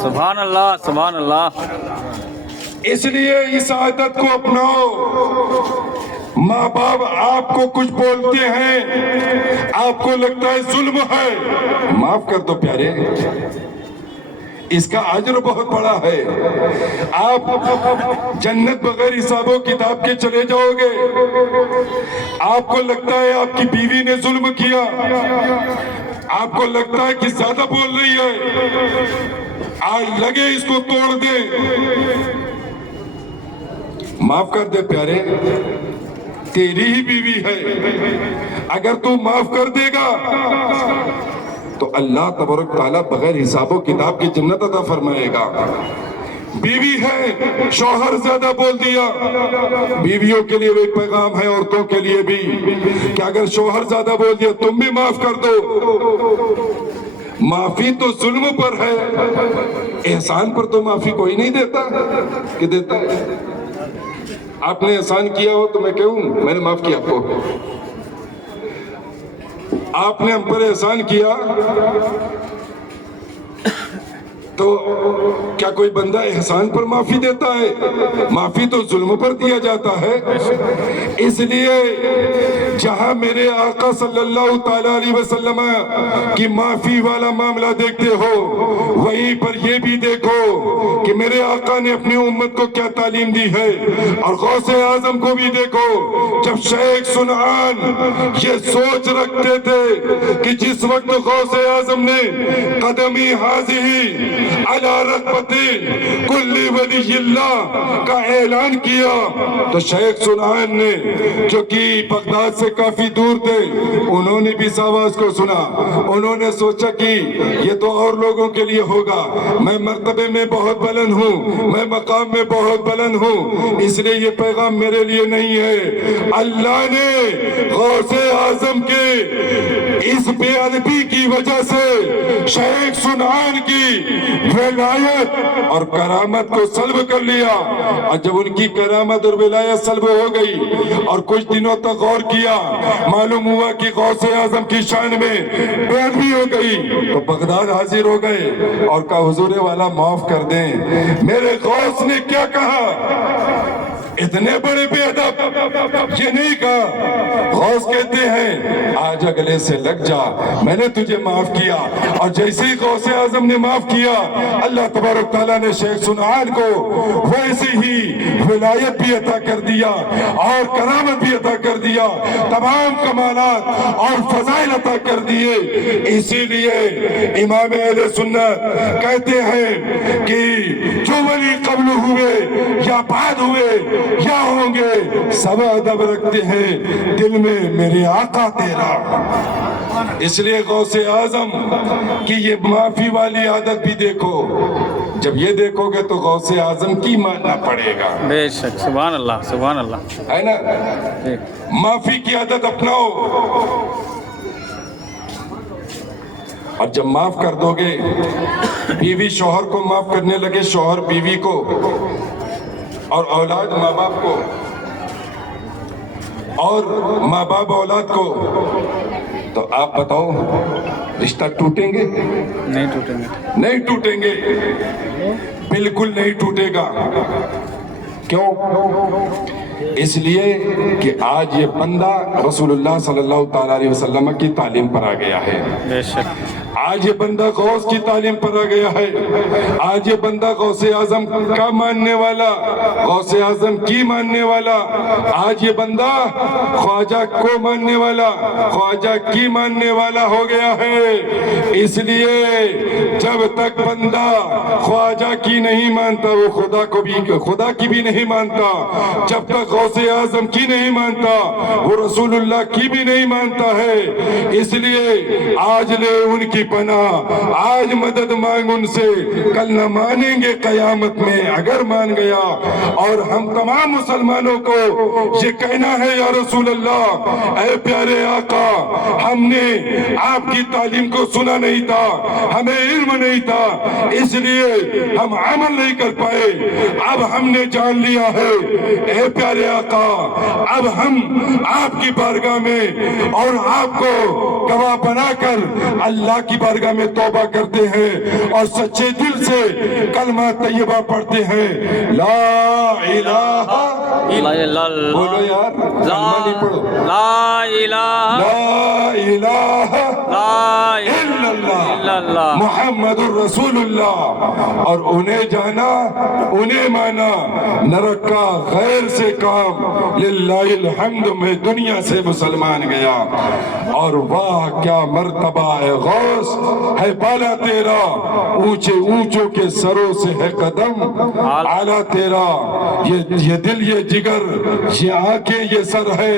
سبحان اللہ سبحان اللہ. اس لیے اس عادت کو اپناؤ. ماں باپ آپ کو کچھ بولتے ہیں, آپ کو لگتا ہے ظلم ہے, معاف کر دو پیارے, اس کا اجر بہت بڑا ہے. آپ جنت بغیر حساب و کتاب کے چلے جاؤ گے. آپ کو لگتا ہے آپ کی بیوی نے ظلم کیا, آپ کو لگتا ہے کہ زیادہ بول رہی ہے, آج لگے اس کو توڑ دے, معاف کر دے پیارے, تیری ہی بیوی ہے. اگر تو معاف کر دے گا تو اللہ تبارک تعالیٰ بغیر حساب و کتاب کی جنت عطا فرمائے گا. بیوی ہے, شوہر زیادہ بول دیا, بیویوں کے لیے ایک پیغام ہے, عورتوں کے لیے بھی, کہ اگر شوہر زیادہ بول دیا تم بھی معاف کر دو. معافی تو ظلم پر ہے, احسان پر تو معافی کوئی نہیں دیتا. کہ دیتا ہے؟ آپ نے احسان کیا ہو تو میں کہوں میں نے معاف کیا آپ کو. آپ نے ہم پر احسان کیا تو کیا کوئی بندہ احسان پر معافی دیتا ہے؟ معافی تو ظلم پر دیا جاتا ہے. اس لیے جہاں میرے آقا صلی اللہ تعالی علیہ وسلم کی معافی والا معاملہ دیکھتے ہو، وہیں پر یہ بھی دیکھو کہ میرے آقا نے اپنی امت کو کیا تعلیم دی ہے، اور غوث اعظم کو بھی دیکھو جب شیخ سنعان یہ سوچ رکھتے تھے کہ جس وقت غوث اعظم نے قدمی حاضی علی رغبت کل ولی اللہ کا اعلان کیا، تو شیخ سنعان نے جو کہ بغداد سے کافی دور تھے، انہوں نے بھی اس آواز کو سنا، انہوں نے سوچا کہ یہ تو اور لوگوں کے لیے ہوگا، میں مرتبے میں بہت بلند ہوں، میں مقام میں بہت بلند ہوں، اس لیے یہ پیغام میرے لیے نہیں ہے۔ اللہ نے غوث اعظم کے اس بے ادبی کی وجہ سے شیخ سنعان کی ولایت اور کرامت کو سلب کر لیا، اور جب ان کی کرامت اور ولایت سلب ہو گئی اور کچھ دنوں تک غور کیا، معلوم ہوا کہ غوث اعظم کی شان میں بے ادبی ہو گئی، تو بغداد حاضر ہو گئے اور کہا حضور والا معاف کر دیں، میرے غوث نے کیا کہا؟ اتنے بڑے بے ادب یہ نہیں کہا، غوث کہتے ہیں آج اگلے سے لگ جا، میں نے تجھے معاف کیا، اور جیسے ہی غوث اعظم نے معاف کیا، اللہ تبارک تعالیٰ نے شیخ سنعان کو ویسے ہی ولایت بھی عطا کر دیا اور کرامت بھی عطا کر دیا، تمام کمالات اور فضائل عطا کر دیے۔ اسی لیے امام اہل سنت کہتے ہیں کہ جو ولی قبل ہوئے یا بعد ہوئے یا ہوں گے، سب ادب رکھتے ہیں دل میں میرے آقا تیرا۔ اس لیے غوث اعظم کی یہ معافی والی عادت بھی دیکھو، جب یہ دیکھو گے تو غوث اعظم کی ماننا پڑے گا، بے شک، سبحان اللہ سبحان اللہ، ہے نا؟ معافی کی عادت اپناؤ، اور جب معاف کر دو گے، بیوی شوہر کو معاف کرنے لگے، شوہر بیوی کو، اور اولاد ماں باپ کو، اور ماں باپ اولاد کو، تو آپ بتاؤ رشتہ ٹوٹیں گے؟ نہیں ٹوٹیں گے، نہیں ٹوٹیں گے، بالکل نہیں ٹوٹے گا۔ کیوں؟ اس لیے کہ آج یہ بندہ رسول اللہ صلی اللہ تعالیٰ علیہ وسلم کی تعلیم پر آ گیا ہے، بے شک، آج یہ بندہ غوث کی تعلیم پر آ گیا ہے، آج یہ بندہ غوث اعظم کا ماننے والا، غوث اعظم کی ماننے والا، آج یہ بندہ خواجہ کو ماننے والا، خواجہ کی ماننے والا ہو گیا ہے۔ اس لیے جب تک بندہ خواجہ کی نہیں مانتا، وہ خدا کی بھی نہیں مانتا، جب تک غوث اعظم کی نہیں مانتا، وہ رسول اللہ کی بھی نہیں مانتا ہے۔ اس لیے آج لے ان کی پناہ، آج مدد مانگ ان سے، کل نہ مانیں گے قیامت میں اگر مان گیا۔ اور ہم تمام مسلمانوں کو یہ کہنا ہے، یا رسول اللہ، اے پیارے آقا، ہم نے آپ کی تعلیم کو سنا نہیں تھا، ہمیں علم نہیں تھا، اس لیے ہم عمل نہیں کر پائے، اب ہم نے جان لیا ہے، اے پیارے آقا، اب ہم آپ کی بارگاہ میں اور آپ کو گواہ بنا کر اللہ کی بارگاہ میں توبہ کرتے ہیں اور سچے دل سے کلمہ طیبہ پڑھتے ہیں، لا الہ بولو یار، کلمہ نہیں پڑھو، لا الہ لا الہ الا اللہ محمد الرسول اللہ، اور انہیں جانا انہیں مانا، نہ رکھا غیر سے کام، للہ الحمد میں دنیا سے مسلمان گیا۔ اور واہ کیا مرتبہ ہے غوث، ہے بالا تیرا، اونچے اونچوں کے سروں سے ہے قدم اعلیٰ تیرا، یہ دل یہ جگر یہ آنکھیں یہ سر ہے،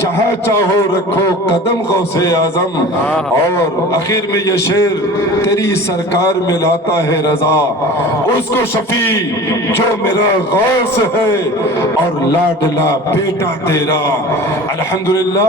جہاں چاہو رکھو قدم غوث اعظم۔ اور آخر میں یہ شعر تیری سرکار میں لاتا ہے رضا، اس کو شفیع جو میرا غوث ہے اور لاڈلا بیٹا تیرا۔ الحمدللہ